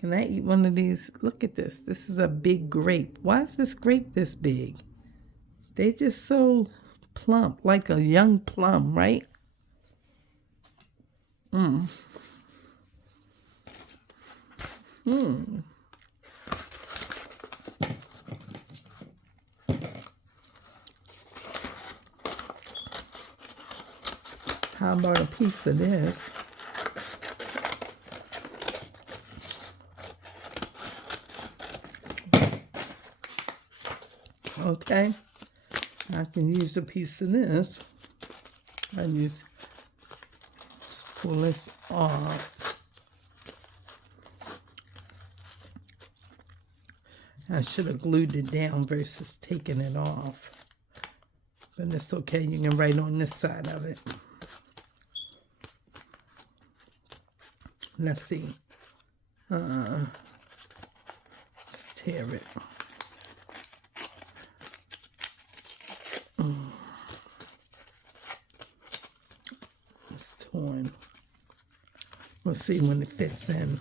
Can I eat one of these? Look at this. This is a big grape. Why is this grape this big? They just so plump, like a young plum, right? How about a piece of this? Okay, I can use a piece of this. Just pull this off. I should have glued it down versus taking it off. But it's okay, you can write on this side of it. Let's see. Let's tear it. It's torn. We'll see when it fits in.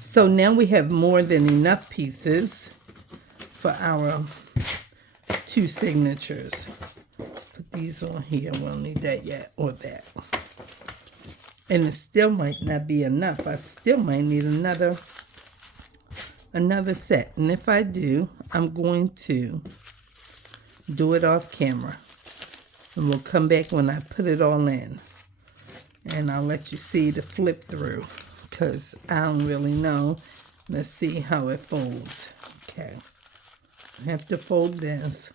So now we have more than enough pieces for our 2 signatures. Put these on here. We don't need that yet, or that. And it still might not be enough. I still might need another set. And if I do, I'm going to do it off camera. And we'll come back when I put it all in. And I'll let you see the flip through, because I don't really know. Let's see how it folds. Okay. I have to fold this.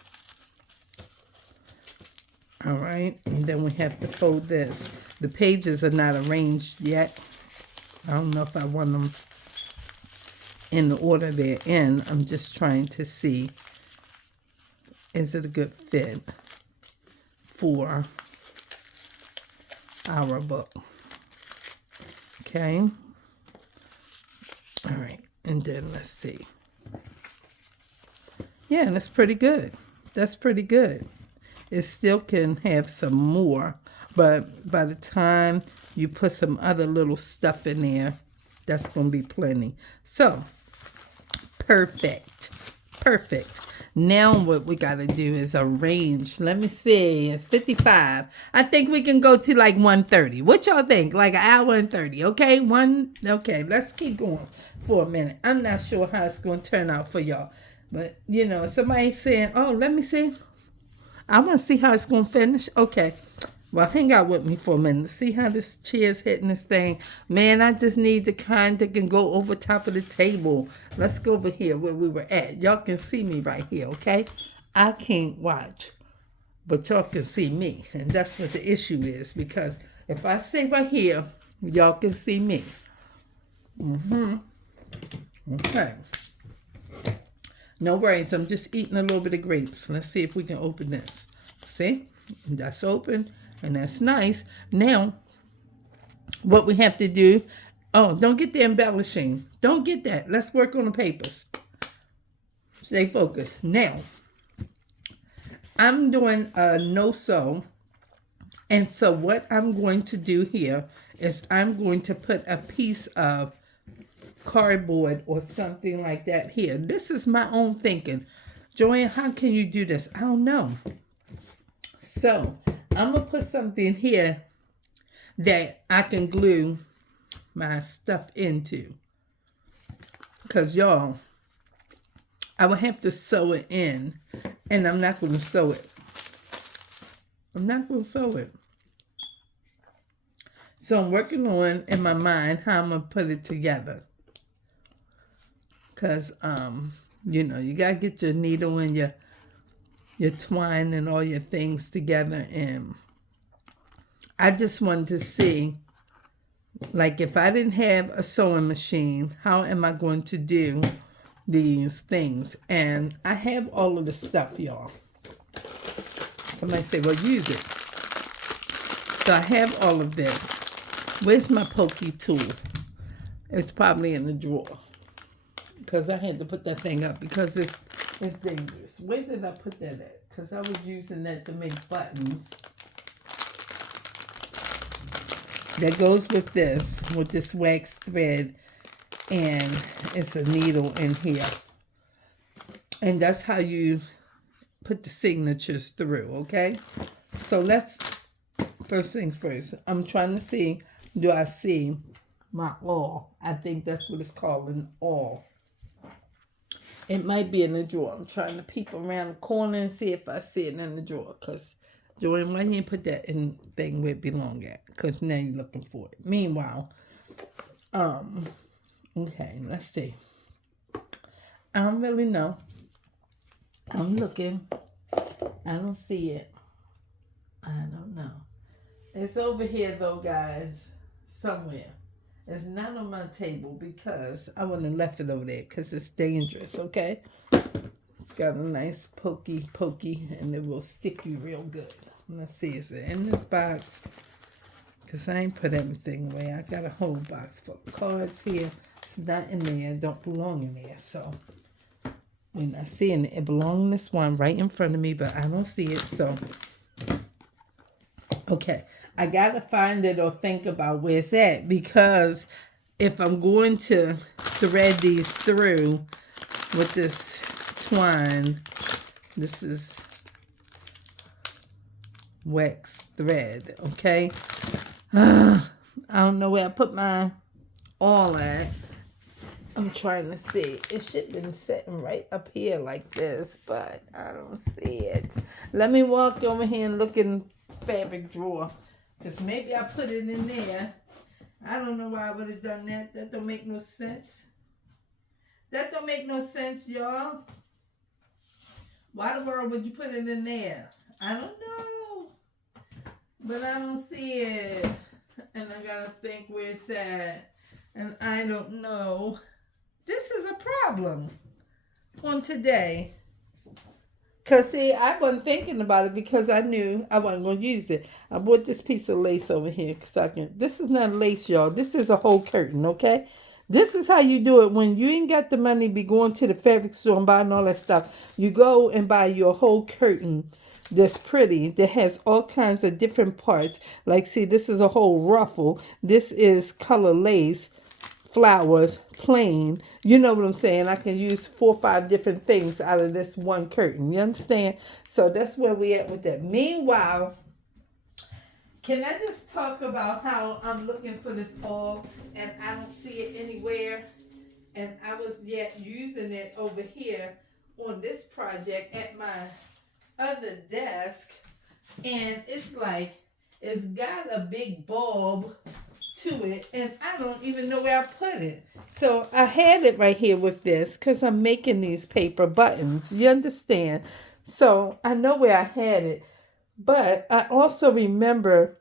All right. And then we have to fold this. The pages are not arranged yet. I don't know if I want them in the order they're in. I'm just trying to see, is it a good fit for our book. Okay. All right. And then let's see. Yeah, that's pretty good. That's pretty good. It still can have some more, but by the time you put some other little stuff in there, that's going to be plenty. So, perfect. Perfect. Now what we got to do is arrange. Let me see. It's 55. I think we can go to like 1:30. What y'all think? Like an hour and 30. Okay? Okay, let's keep going for a minute. I'm not sure how it's going to turn out for y'all. But, you know, somebody saying, oh, let me see. I want to see how it's going to finish. Okay. Well, hang out with me for a minute. See how this chair's hitting this thing. Man, I just need the kind that can go over top of the table. Let's go over here where we were at. Y'all can see me right here, okay? I can't watch, but y'all can see me. And that's what the issue is, because if I stay right here, y'all can see me. Okay. No worries. I'm just eating a little bit of grapes. Let's see if we can open this. See? That's open. And that's nice. Now, what we have to do, oh, don't get the embellishing. Don't get that. Let's work on the papers. Stay focused. Now, I'm doing a no-sew. And so what I'm going to do here is I'm going to put a piece of cardboard or something like that here. This is my own thinking. Joanne, how can you do this? I don't know. So, I'm going to put something here that I can glue my stuff into. Because, y'all, I would have to sew it in. And I'm not going to sew it. I'm not going to sew it. So, I'm working on, in my mind, how I'm going to put it together. Because, you know, you got to get your needle and your twine and all your things together. And I just wanted to see, like, if I didn't have a sewing machine, how am I going to do these things? And I have all of the stuff, y'all. Somebody say, well, use it. So I have all of this. Where's my pokey tool? It's probably in the drawer. Because I had to put that thing up because it's dangerous. Where did I put that at? Because I was using that to make buttons. That goes with this wax thread. And it's a needle in here. And that's how you put the signatures through, okay? So let's, first things first. I'm trying to see, do I see my awl? I think that's what it's called, an awl. It might be in the drawer. I'm trying to peep around the corner and see if I see it in the drawer. Because, Joanne, why you didn't put that in thing where it belong at? Because now you're looking for it. Meanwhile, okay, let's see. I don't really know. I'm looking. I don't see it. I don't know. It's over here, though, guys. Somewhere. It's not on my table because I wouldn't have left it over there because it's dangerous, okay? It's got a nice pokey, and it will stick you real good. Let's see, is it in this box? Because I ain't put everything away. I got a whole box full of cards here. It's not in there. It don't belong in there. So, when I see it, it belongs in this one right in front of me, but I don't see it. So, okay. I got to find it or think about where it's at, because if I'm going to thread these through with this twine, this is wax thread, okay? I don't know where I put my awl at. I'm trying to see. It should have been sitting right up here like this, but I don't see it. Let me walk over here and look in the fabric drawer. Because maybe I put it in there. I don't know why I would have done that. That don't make no sense. That don't make no sense, y'all. Why the world would you put it in there? I don't know. But I don't see it. And I gotta think where it's at. And I don't know. This is a problem on today. Because, see, I wasn't thinking about it because I knew I wasn't going to use it. I bought this piece of lace over here because I can. This is not lace, y'all. This is a whole curtain, okay? This is how you do it when you ain't got the money to be going to the fabric store and buying all that stuff. You go and buy your whole curtain that's pretty, that has all kinds of different parts. Like, see, this is a whole ruffle. This is color lace, flowers, plain. You know what I'm saying? I can use 4 or 5 different things out of this one curtain. You understand? So that's where we at with that. Meanwhile, can I just talk about how I'm looking for this ball and I don't see it anywhere? And I was yet using it over here on this project at my other desk. And it's like, it's got a big bulb to it and I don't even know where I put it. So I had it right here with this because I'm making these paper buttons. You understand? So I know where I had it. But I also remember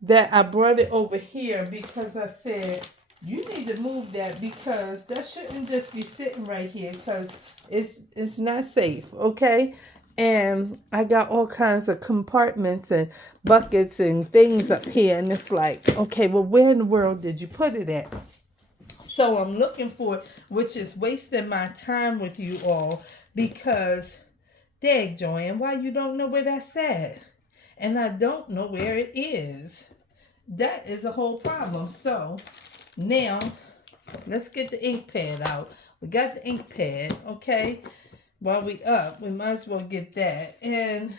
that I brought it over here because I said, you need to move that because that shouldn't just be sitting right here because it's not safe, okay? And I got all kinds of compartments and buckets and things up here. And it's like, okay, well, where in the world did you put it at? So I'm looking for it, which is wasting my time with you all because, dag, Joanne, why you don't know where that's at? And I don't know where it is. That is a whole problem. So now let's get the ink pad out. We got the ink pad, okay? While we up, we might as well get that. And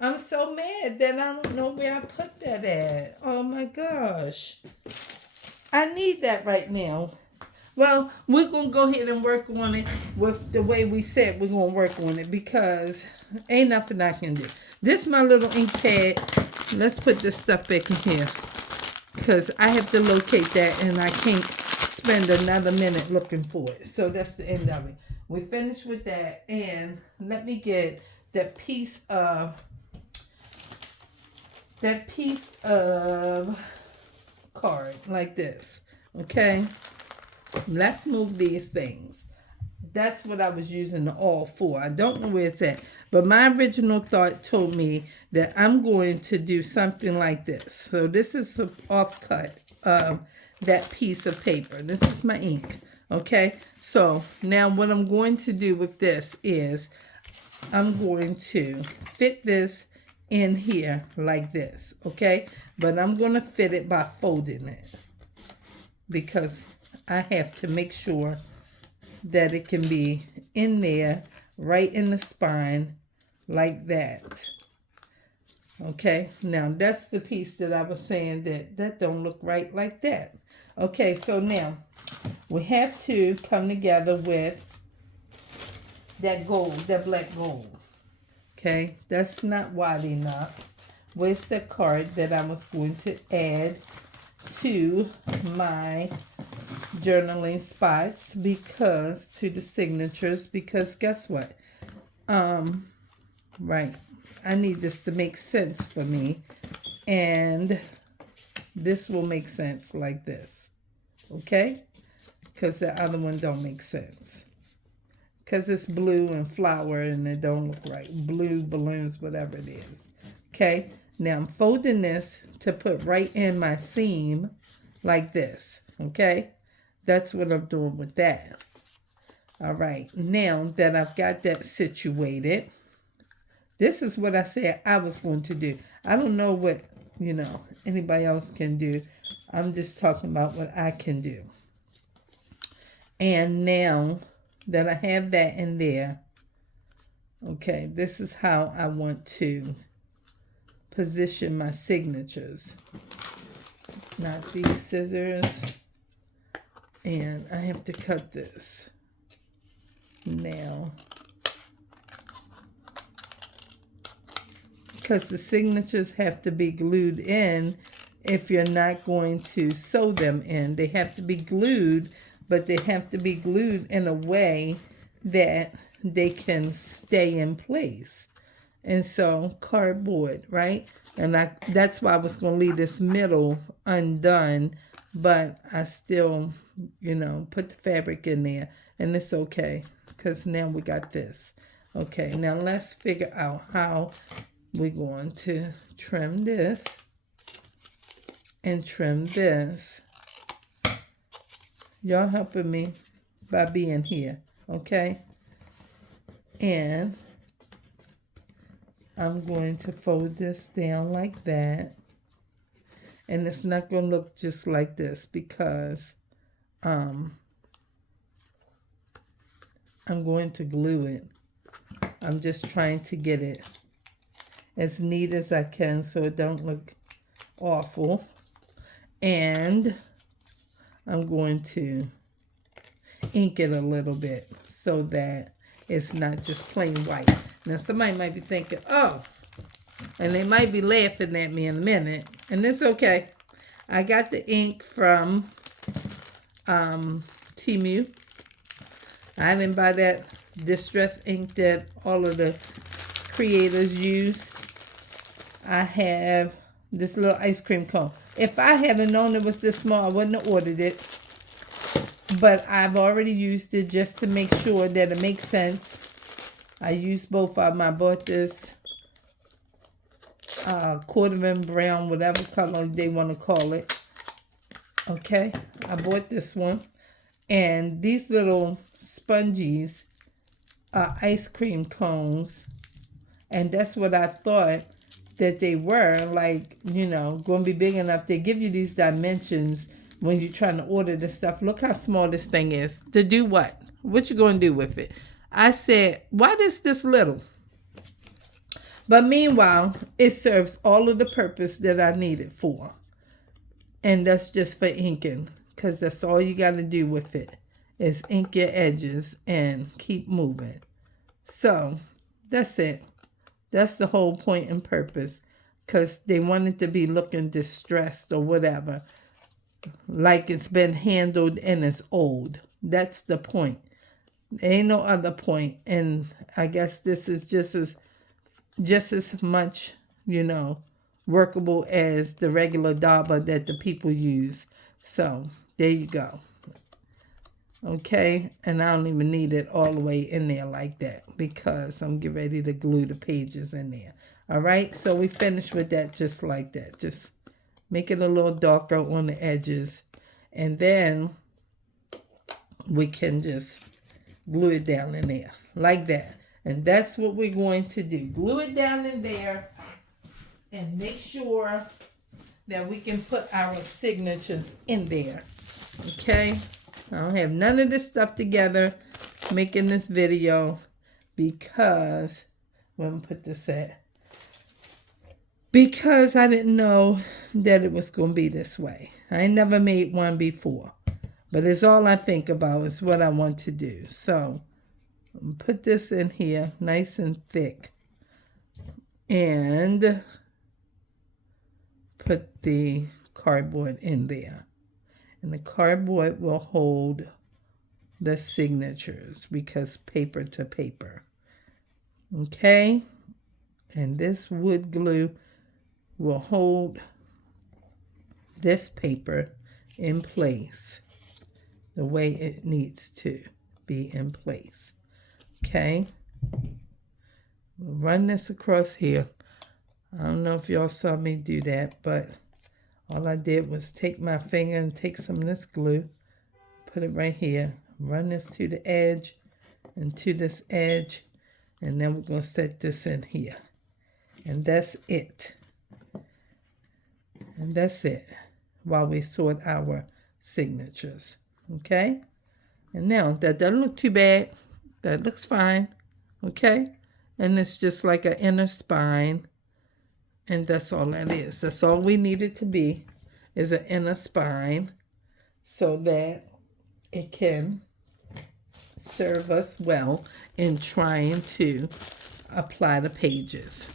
I'm so mad that I don't know where I put that at. Oh my gosh. I need that right now. Well, we're going to go ahead and work on it with the way we said we're going to work on it because ain't nothing I can do. This is my little ink pad. Let's put this stuff back in here because I have to locate that and I can't spend another minute looking for it. So that's the end of it. We finished with that and let me get that piece of card like this. Okay? Let's move these things. That's what I was using the all for. I don't know where it's at. But my original thought told me that I'm going to do something like this. So this is an offcut of that piece of paper. This is my ink. Okay? So now what I'm going to do with this is I'm going to fit this in here like this. Okay? But I'm going to fit it by folding it. Because I have to make sure that it can be in there, right in the spine, like that. Okay, now that's the piece that I was saying that don't look right like that. Okay, so now we have to come together with that gold, that black gold. Okay, that's not wide enough. Where's the card that I was going to add to my journaling spots because to the signatures because guess what? Right. I need this to make sense for me. And this will make sense like this. Okay? Because the other one don't make sense. Because it's blue and flower and it don't look right. Blue balloons, whatever it is. Okay? Now I'm folding this to put right in my seam like this. Okay? That's what I'm doing with that. All right. Now that I've got that situated, this is what I said I was going to do. I don't know what, anybody else can do. I'm just talking about what I can do. And now that I have that in there, okay, this is how I want to position my signatures. Not these scissors. And I have to cut this now. Because the signatures have to be glued in if you're not going to sew them in. They have to be glued, but they have to be glued in a way that they can stay in place. And so cardboard, right? And that's why I was going to leave this middle undone, but I still, put the fabric in there. And it's okay because now we got this. Okay, now let's figure out how we're going to trim this and trim this. Y'all helping me by being here, okay? And I'm going to fold this down like that. And it's not going to look just like this because I'm going to glue it. I'm just trying to get it as neat as I can so it don't look awful. And I'm going to ink it a little bit so that it's not just plain white. Now somebody might be thinking, oh, and they might be laughing at me in a minute, and it's okay. I got the ink from Temu. I didn't buy that distress ink that all of the creators use. I have this little ice cream cone. If I had known it was this small, I wouldn't have ordered it. But I've already used it just to make sure that it makes sense. I used both of them. I bought this cordovan brown, whatever color they want to call it. Okay, I bought this one. And these little sponges are ice cream cones. And that's what I thought that they were, like, you know, going to be big enough. They give you these dimensions when you're trying to order this stuff. Look how small this thing is. To do what? What you going to do with it? I said, why is this little? But meanwhile, it serves all of the purpose that I need it for. And that's just for inking, because that's all you got to do with it is ink your edges and keep moving. So that's it. That's the whole point and purpose, because they want it to be looking distressed or whatever, like it's been handled and it's old. That's the point. There ain't no other point. And I guess this is just as much, you know, workable as the regular Daba that the people use. So there you go. Okay, and I don't even need it all the way in there like that because I'm getting ready to glue the pages in there. All right, so we finished with that just like that. Just make it a little darker on the edges, and then we can just glue it down in there like that. And that's what we're going to do. Glue it down in there and make sure that we can put our signatures in there. Okay? I don't have none of this stuff together making this video because, where I'm put this at? Because I didn't know that it was going to be this way. I never made one before. But it's all I think about is what I want to do. So, put this in here nice and thick. And put the cardboard in there. And the cardboard will hold the signatures because paper to paper. Okay? And this wood glue will hold this paper in place the way it needs to be in place. Okay? We'll run this across here. I don't know if y'all saw me do that, but all I did was take my finger and take some of this glue, put it right here, run this to the edge and to this edge, and then we're going to set this in here. And that's it. And that's it while we sort our signatures. Okay? And now, that doesn't look too bad. That looks fine. Okay? And it's just like an inner spine. And that's all that is. That's all we need it to be, is an inner spine so that it can serve us well in trying to apply the pages.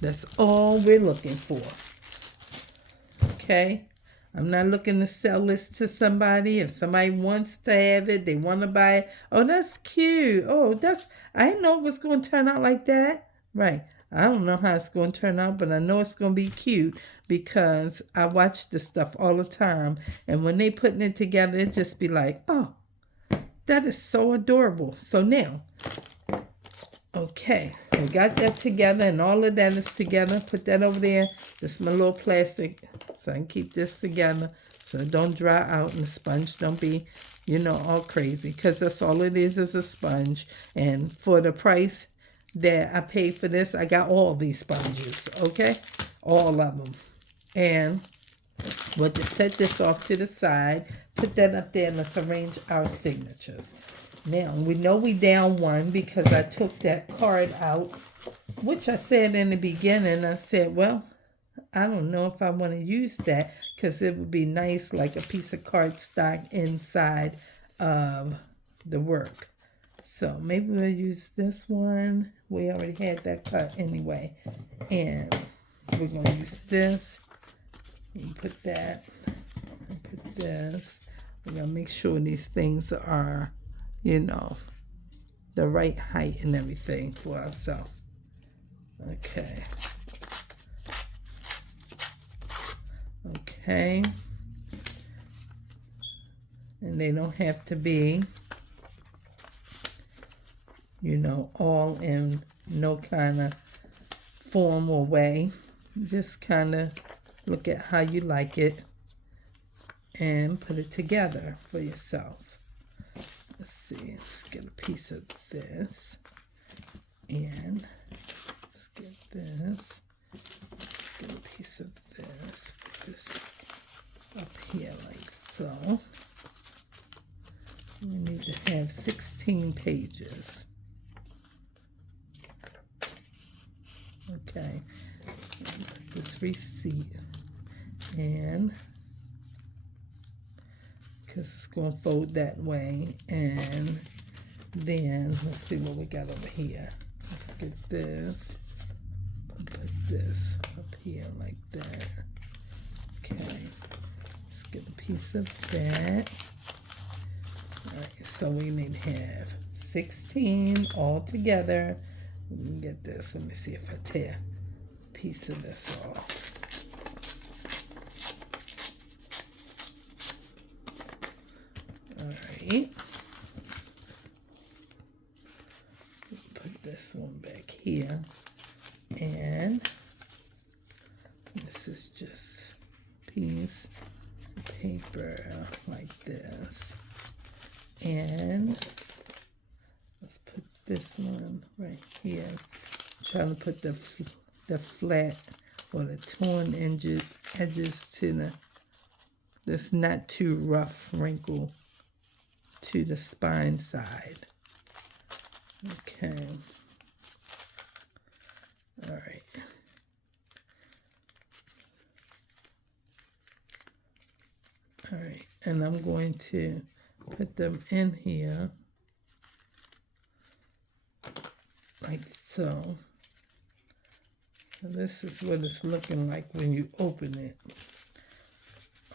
That's all we're looking for. Okay? I'm not looking to sell this to somebody. If somebody wants to have it, they want to buy it. Oh, that's cute. Oh, I didn't know it was going to turn out like that. Right. I don't know how it's going to turn out, but I know it's going to be cute because I watch this stuff all the time. And when they putting it together, it just be like, oh, that is so adorable. So now, Okay, we got that together, and all of that is together. Put that over there. This is my little plastic, so I can keep this together so it don't dry out and the sponge don't be, all crazy. Because that's all it is a sponge. And for the price that I paid for this, I got all these sponges, okay? All of them. And we'll just set this off to the side. Put that up there and let's arrange our signatures. Now, we know we down one because I took that card out, which I said in the beginning. I said, well, I don't know if I want to use that because it would be nice like a piece of cardstock inside of the work. So maybe we'll use this one. We already had that cut anyway. And we're going to use this. And put that. And put this. We're going to make sure these things are, the right height and everything for ourselves. Okay. Okay. And they don't have to be, all in no kind of form or way. Just kind of look at how you like it and put it together for yourself. Let's see, let's get a piece of this, and let's get this, let's get a piece of this, put this up here like so. We need to have 16 pages. Okay, put this receipt in. Because it's going to fold that way, and then let's see what we got over here. Let's get this, put this up here like that. Okay, let's get a piece of that. All right, so we need to have 16 all together. Let me get this. Let me see if I tear a piece of this off. Put this one back here, and this is just a piece of paper like this, and let's put this one right here. I'm trying to put the flat or the torn edges to this not too rough wrinkle to the spine side. Okay. All right. All right. And I'm going to put them in here like so. So this is what it's looking like when you open it.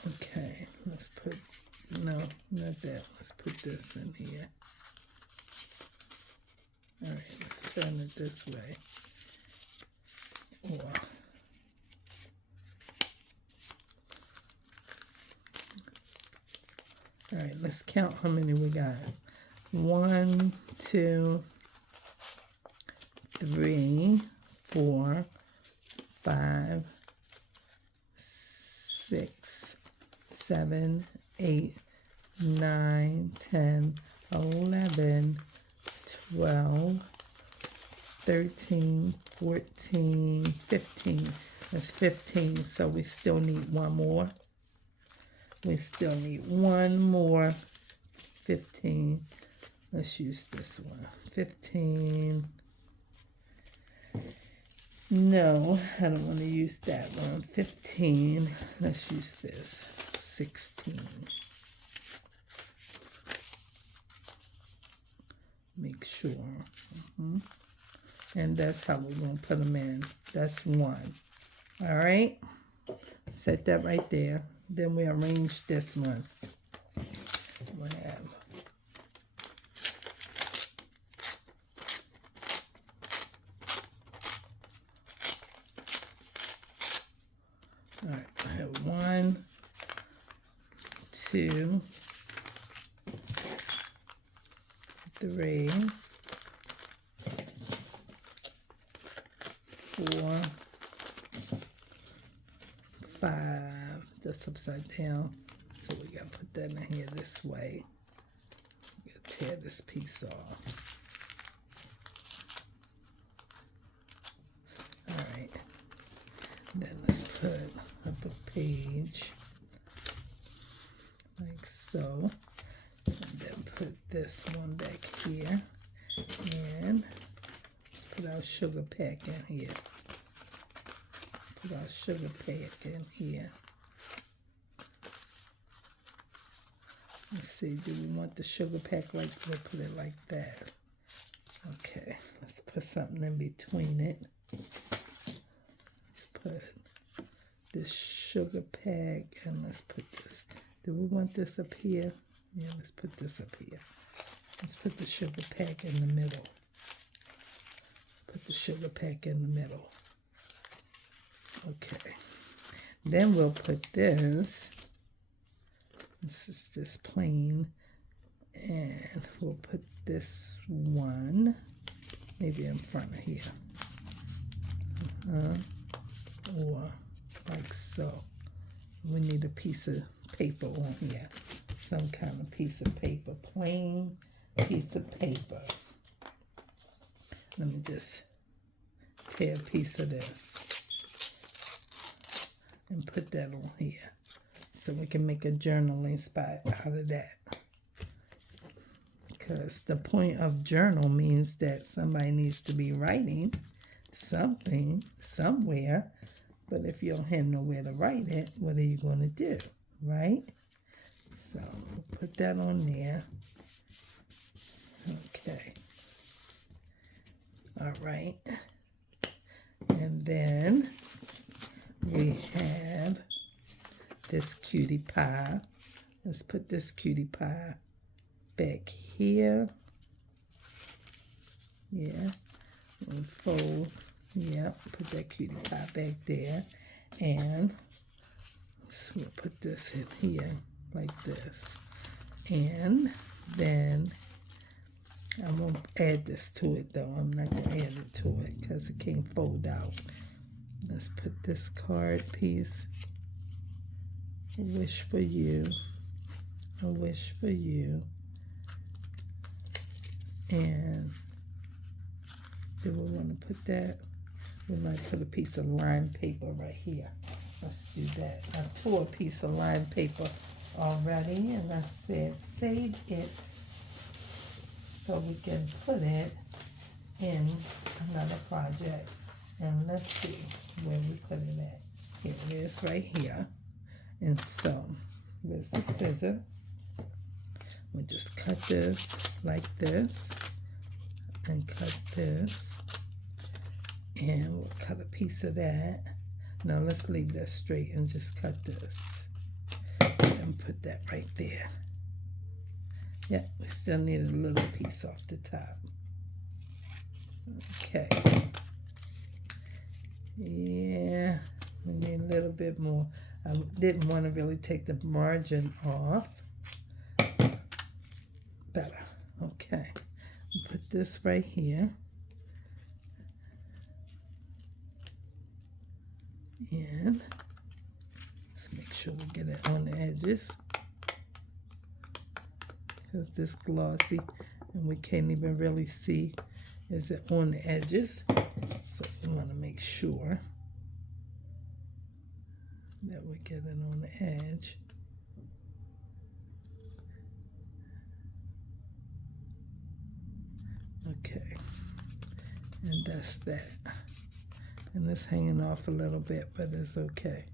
Okay. Let's put, no, not that. Let's put this in here. All right, let's turn it this way. Or, all right, let's count how many we got. 1, 2, 3, 4, 5, 6, 7, 8, 9, 10, 11, 12, 13, 14, 15. That's 15, so we still need one more. We still need one more. 15. Let's use this one. 15. No, I don't want to use that one. 15. Let's use this. 16. Make sure. And that's how we're going to put them in. That's one. All right. Set that right there. Then we arrange this one. We'll have all right, I have 1, 2, 3, 4, 5. That's upside down. So we gotta put that in here this way. We gotta tear this piece off. Alright. Then let's put up a page like so. And then put this one back here. And let's put our sugar pack in here. Put our sugar pack in here. Let's see, do we want the sugar pack like, we'll put it like that. Okay, let's put something in between it. Let's put this sugar pack and let's put this. Do we want this up here? Yeah, let's put this up here. Let's put the sugar pack in the middle. Put the sugar pack in the middle. Okay. Then we'll put this. This is just plain. And we'll put this one maybe in front of here. Or like so. We need a piece of paper on here. Some kind of piece of paper. Plain piece of paper. Let me just tear a piece of this and put that on here so we can make a journaling spot out of that. Because the point of journal means that somebody needs to be writing something somewhere, but if you don't have nowhere to write it, what are you going to do, right? So we'll put that on there. Okay. All right. And then we have this cutie pie. Let's put this cutie pie back here. Yeah. And fold. Yeah. Put that cutie pie back there. And so we'll put this in here like this. And then I won't add this to it though. I'm not going to add it to it because it can't fold out. Let's put this card piece. A wish for you. A wish for you. And do we want to put that? We might put a piece of lined paper right here. Let's do that. I tore a piece of lined paper already and I said save it so we can put it in another project. And let's see where we put it at. Here it is right here. And so, here's the scissor. We'll just cut this like this. And cut this. And we'll cut a piece of that. Now let's leave that straight and just cut this. And put that right there. Yeah, we still need a little piece off the top. Okay. Yeah, we need a little bit more. I didn't want to really take the margin off. Better. Okay. Put this right here. And let's make sure we get it on the edges. Because this glossy and we can't even really see is it on the edges. So we want to make sure that we get it on the edge. Okay, and that's that. And it's hanging off a little bit, but it's okay.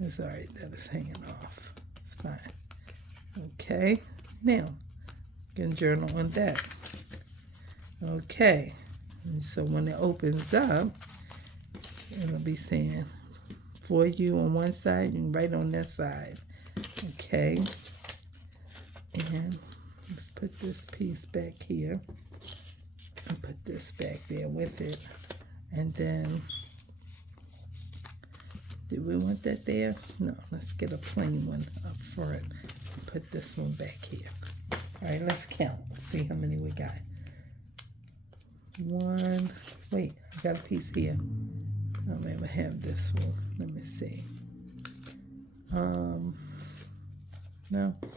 It's all right that it's hanging off. It's fine. Okay, now you can journal on that. Okay, and so when it opens up, it'll be saying for you on one side and right on that side. Okay, and let's put this piece back here and put this back there with it. And then, do we want that there? No, let's get a plain one up front. Put this one back here. All right, let's count. See how many we got. one. Wait, I got a piece here. I don't ever have this one. Let me see. No,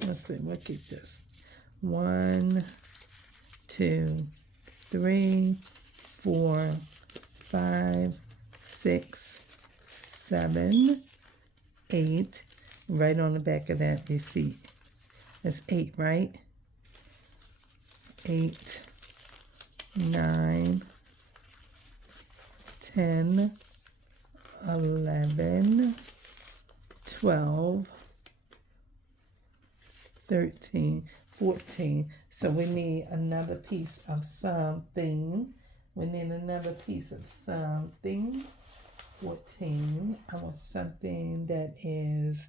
let's see. We'll keep this. 1, 2, 3, 4, 5, 6, 7, 8. Right on the back of that receipt. That's 8, right? 8, 9, 10, 11, 12, 13, 14. So we need another piece of something. We need another piece of something. 14. I want something that is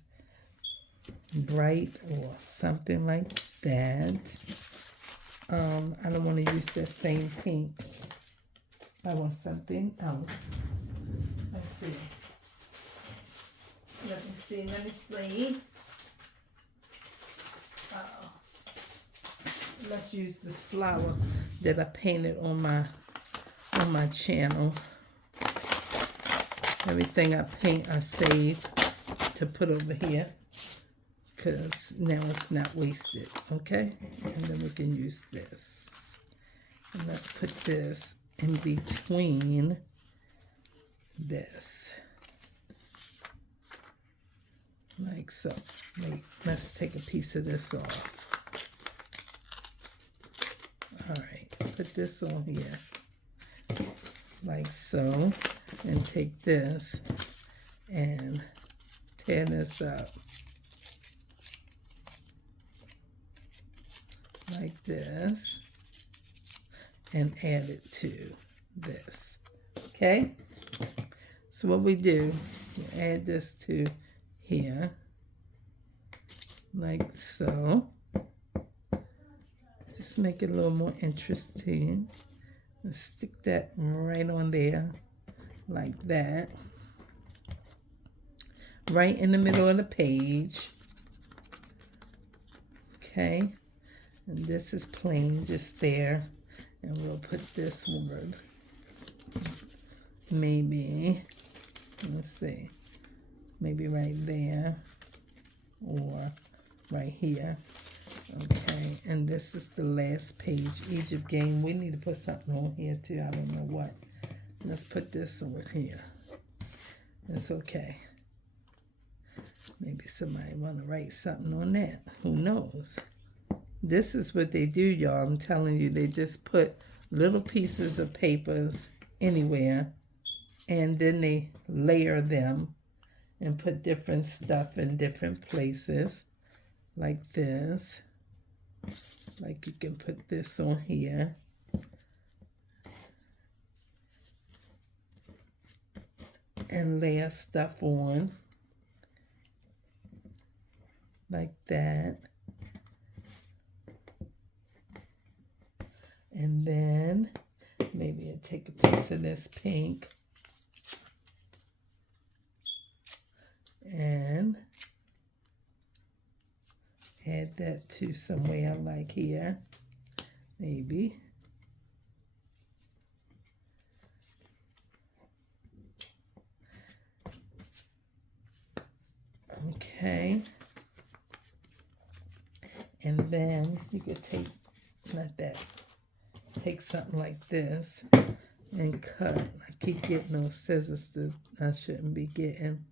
bright or something like that. I don't want to use that same pink. I want something else. Let's see. Let me see. Let's use this flower that I painted on my channel. Everything I paint, I save to put over here, because now it's not wasted, okay? And then we can use this. And let's put this in between this. Like so. Wait, let's take a piece of this off. Alright, put this on here. Like so. And take this and tear this up. Like this. And add it to this. Okay? So what we do, we add this to here. Like so. Just make it a little more interesting. And stick that right on there. Like that. Right in the middle of the page. Okay. And this is plain, just there. And we'll put this word. Maybe, let's see. Maybe right there. Or right here. Okay. And this is the last page. Egypt game. We need to put something on here too. I don't know what. Let's put this over here. It's okay. Maybe somebody want to write something on that. Who knows? This is what they do, y'all. I'm telling you, they just put little pieces of papers anywhere, and then they layer them and put different stuff in different places, like this. Like you can put this on here. And layer stuff on. Like that. And then maybe I'll take a piece of this pink and add that to somewhere like here. Maybe. Okay. And then you could take, not that, take something like this and cut. I keep getting those scissors that I shouldn't be getting.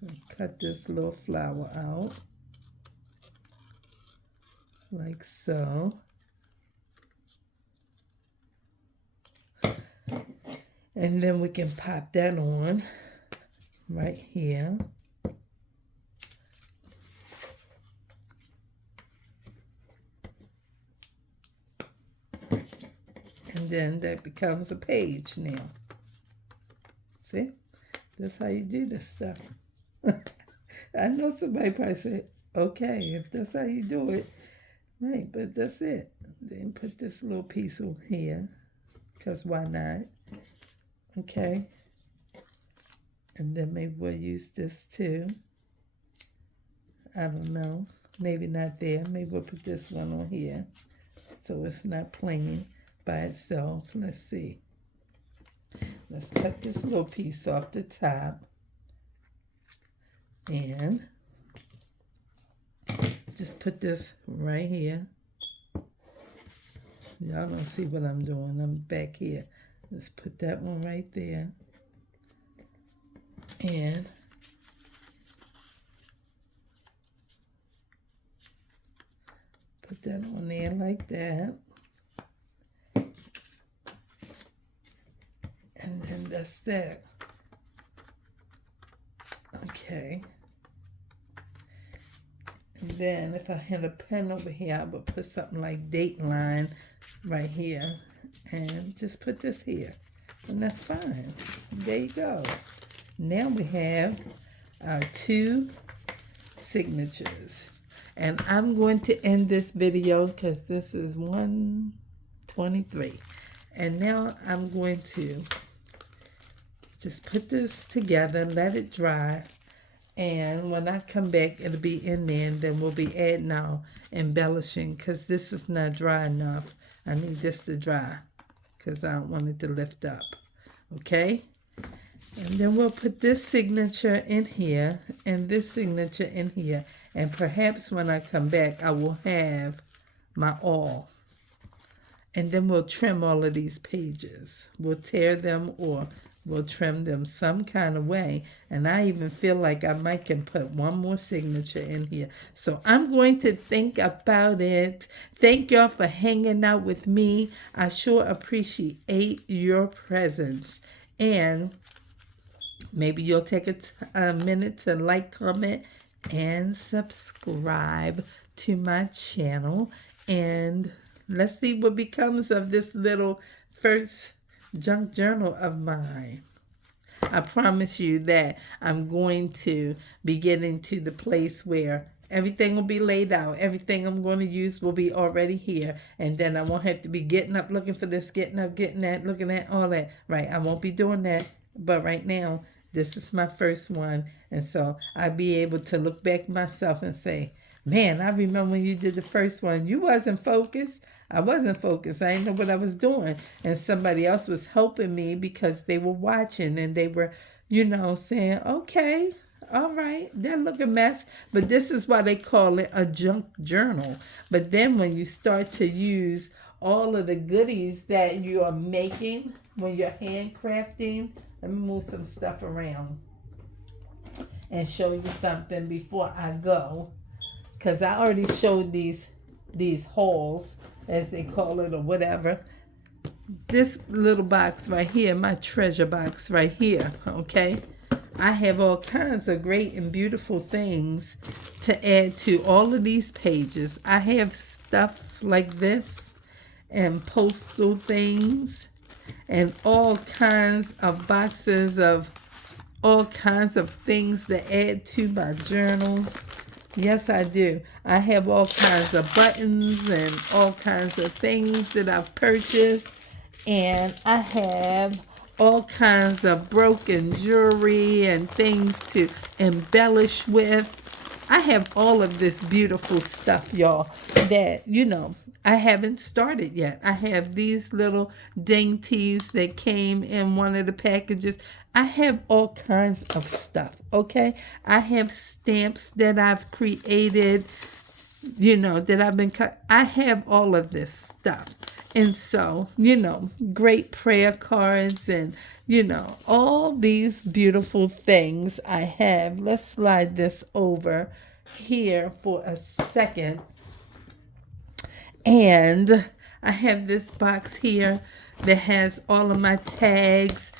And cut this little flower out. Like so. And then we can pop that on right here. And then that becomes a page now. See? That's how you do this stuff. I know somebody probably said, okay, if that's how you do it. Right, but that's it. Then put this little piece on here. Because why not? Okay. And then maybe we'll use this too. I don't know. Maybe not there. Maybe we'll put this one on here. So it's not plain. by itself. Let's see. Let's cut this little piece off the top. And just put this right here. Y'all don't see what I'm doing. I'm back here. Let's put that one right there. And put that on there like that. And then that's that. Okay. And then if I had a pen over here, I would put something like Dateline right here. And just put this here. And that's fine. There you go. Now we have our 2 signatures. And I'm going to end this video because this is 1:23. And now I'm going to just put this together, let it dry. And when I come back, it'll be in there. And then we'll be adding our embellishing because this is not dry enough. I need this to dry because I don't want it to lift up. Okay? And then we'll put this signature in here and this signature in here. And perhaps when I come back, I will have my all. And then we'll trim all of these pages. We'll tear them or we'll trim them some kind of way. And I even feel like I might can put one more signature in here. So I'm going to think about it. Thank y'all for hanging out with me. I sure appreciate your presence. And maybe you'll take a minute to like, comment, and subscribe to my channel. And let's see what becomes of this little first junk journal of mine. I promise you that I'm going to be getting to the place where everything will be laid out. Everything I'm going to use will be already here. And then I won't have to be getting up looking for this, getting up, getting that, looking at all that. Right, I won't be doing that. But right now, this is my first one. And so I'll be able to look back myself and say, man, I remember when you did the first one. You wasn't focused. I wasn't focused. I didn't know what I was doing. And somebody else was helping me because they were watching and they were, saying, okay, all right, that look a mess. But this is why they call it a junk journal. But then when you start to use all of the goodies that you are making when you're handcrafting, let me move some stuff around and show you something before I go. Because I already showed these hauls, as they call it, or whatever. This little box right here, my treasure box right here, okay? I have all kinds of great and beautiful things to add to all of these pages. I have stuff like this and postal things and all kinds of boxes of all kinds of things to add to my journals. Yes, I do. I have all kinds of buttons and all kinds of things that I've purchased. And I have all kinds of broken jewelry and things to embellish with. I have all of this beautiful stuff, y'all, that, I haven't started yet. I have these little dainties that came in one of the packages. I have all kinds of stuff, okay? I have stamps that I've created, that I've been cut. I have all of this stuff. And so, great prayer cards and, all these beautiful things I have. Let's slide this over here for a second. And I have this box here that has all of my tags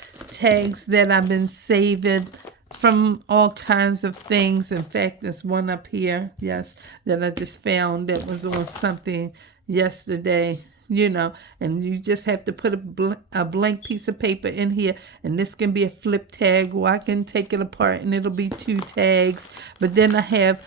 that I've been saving from all kinds of things. In fact, there's one up here, yes, that I just found that was on something yesterday, and you just have to put a blank piece of paper in here, and this can be a flip tag, or I can take it apart and it'll be 2 tags. But then I have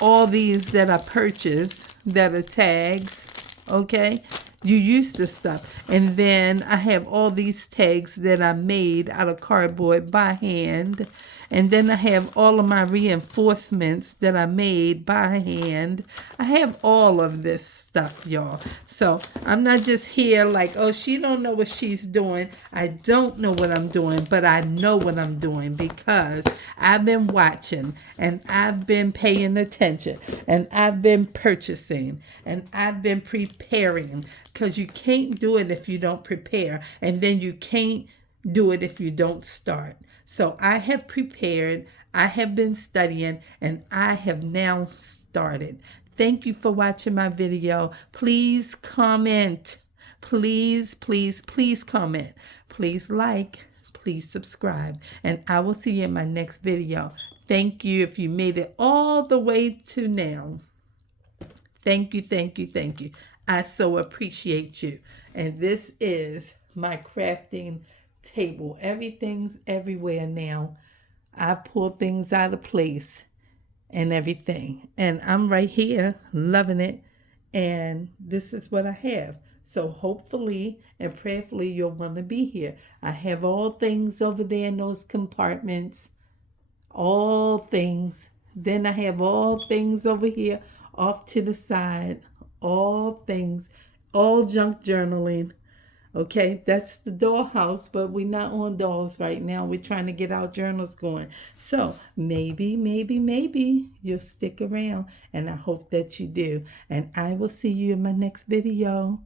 all these that I purchased that are tags, okay? You use this stuff. And then I have all these tags that I made out of cardboard by hand. And then I have all of my reinforcements that I made by hand. I have all of this stuff, y'all. So I'm not just here like, oh, she don't know what she's doing. I don't know what I'm doing, but I know what I'm doing because I've been watching and I've been paying attention and I've been purchasing and I've been preparing, because you can't do it if you don't prepare, and then you can't do it if you don't start. So I have prepared, I have been studying, and I have now started. Thank you for watching my video. Please comment. Please, please, please comment. Please like. Please subscribe. And I will see you in my next video. Thank you if you made it all the way to now. Thank you, thank you, thank you. I so appreciate you. And this is my crafting table. Everything's everywhere now. I pull things out of place and everything. And I'm right here loving it. And this is what I have. So hopefully and prayerfully you'll want to be here. I have all things over there in those compartments. All things. Then I have all things over here off to the side. All things. All junk journaling. Okay, that's the dollhouse, but we're not on dolls right now. We're trying to get our journals going. So maybe you'll stick around, and I hope that you do. And I will see you in my next video.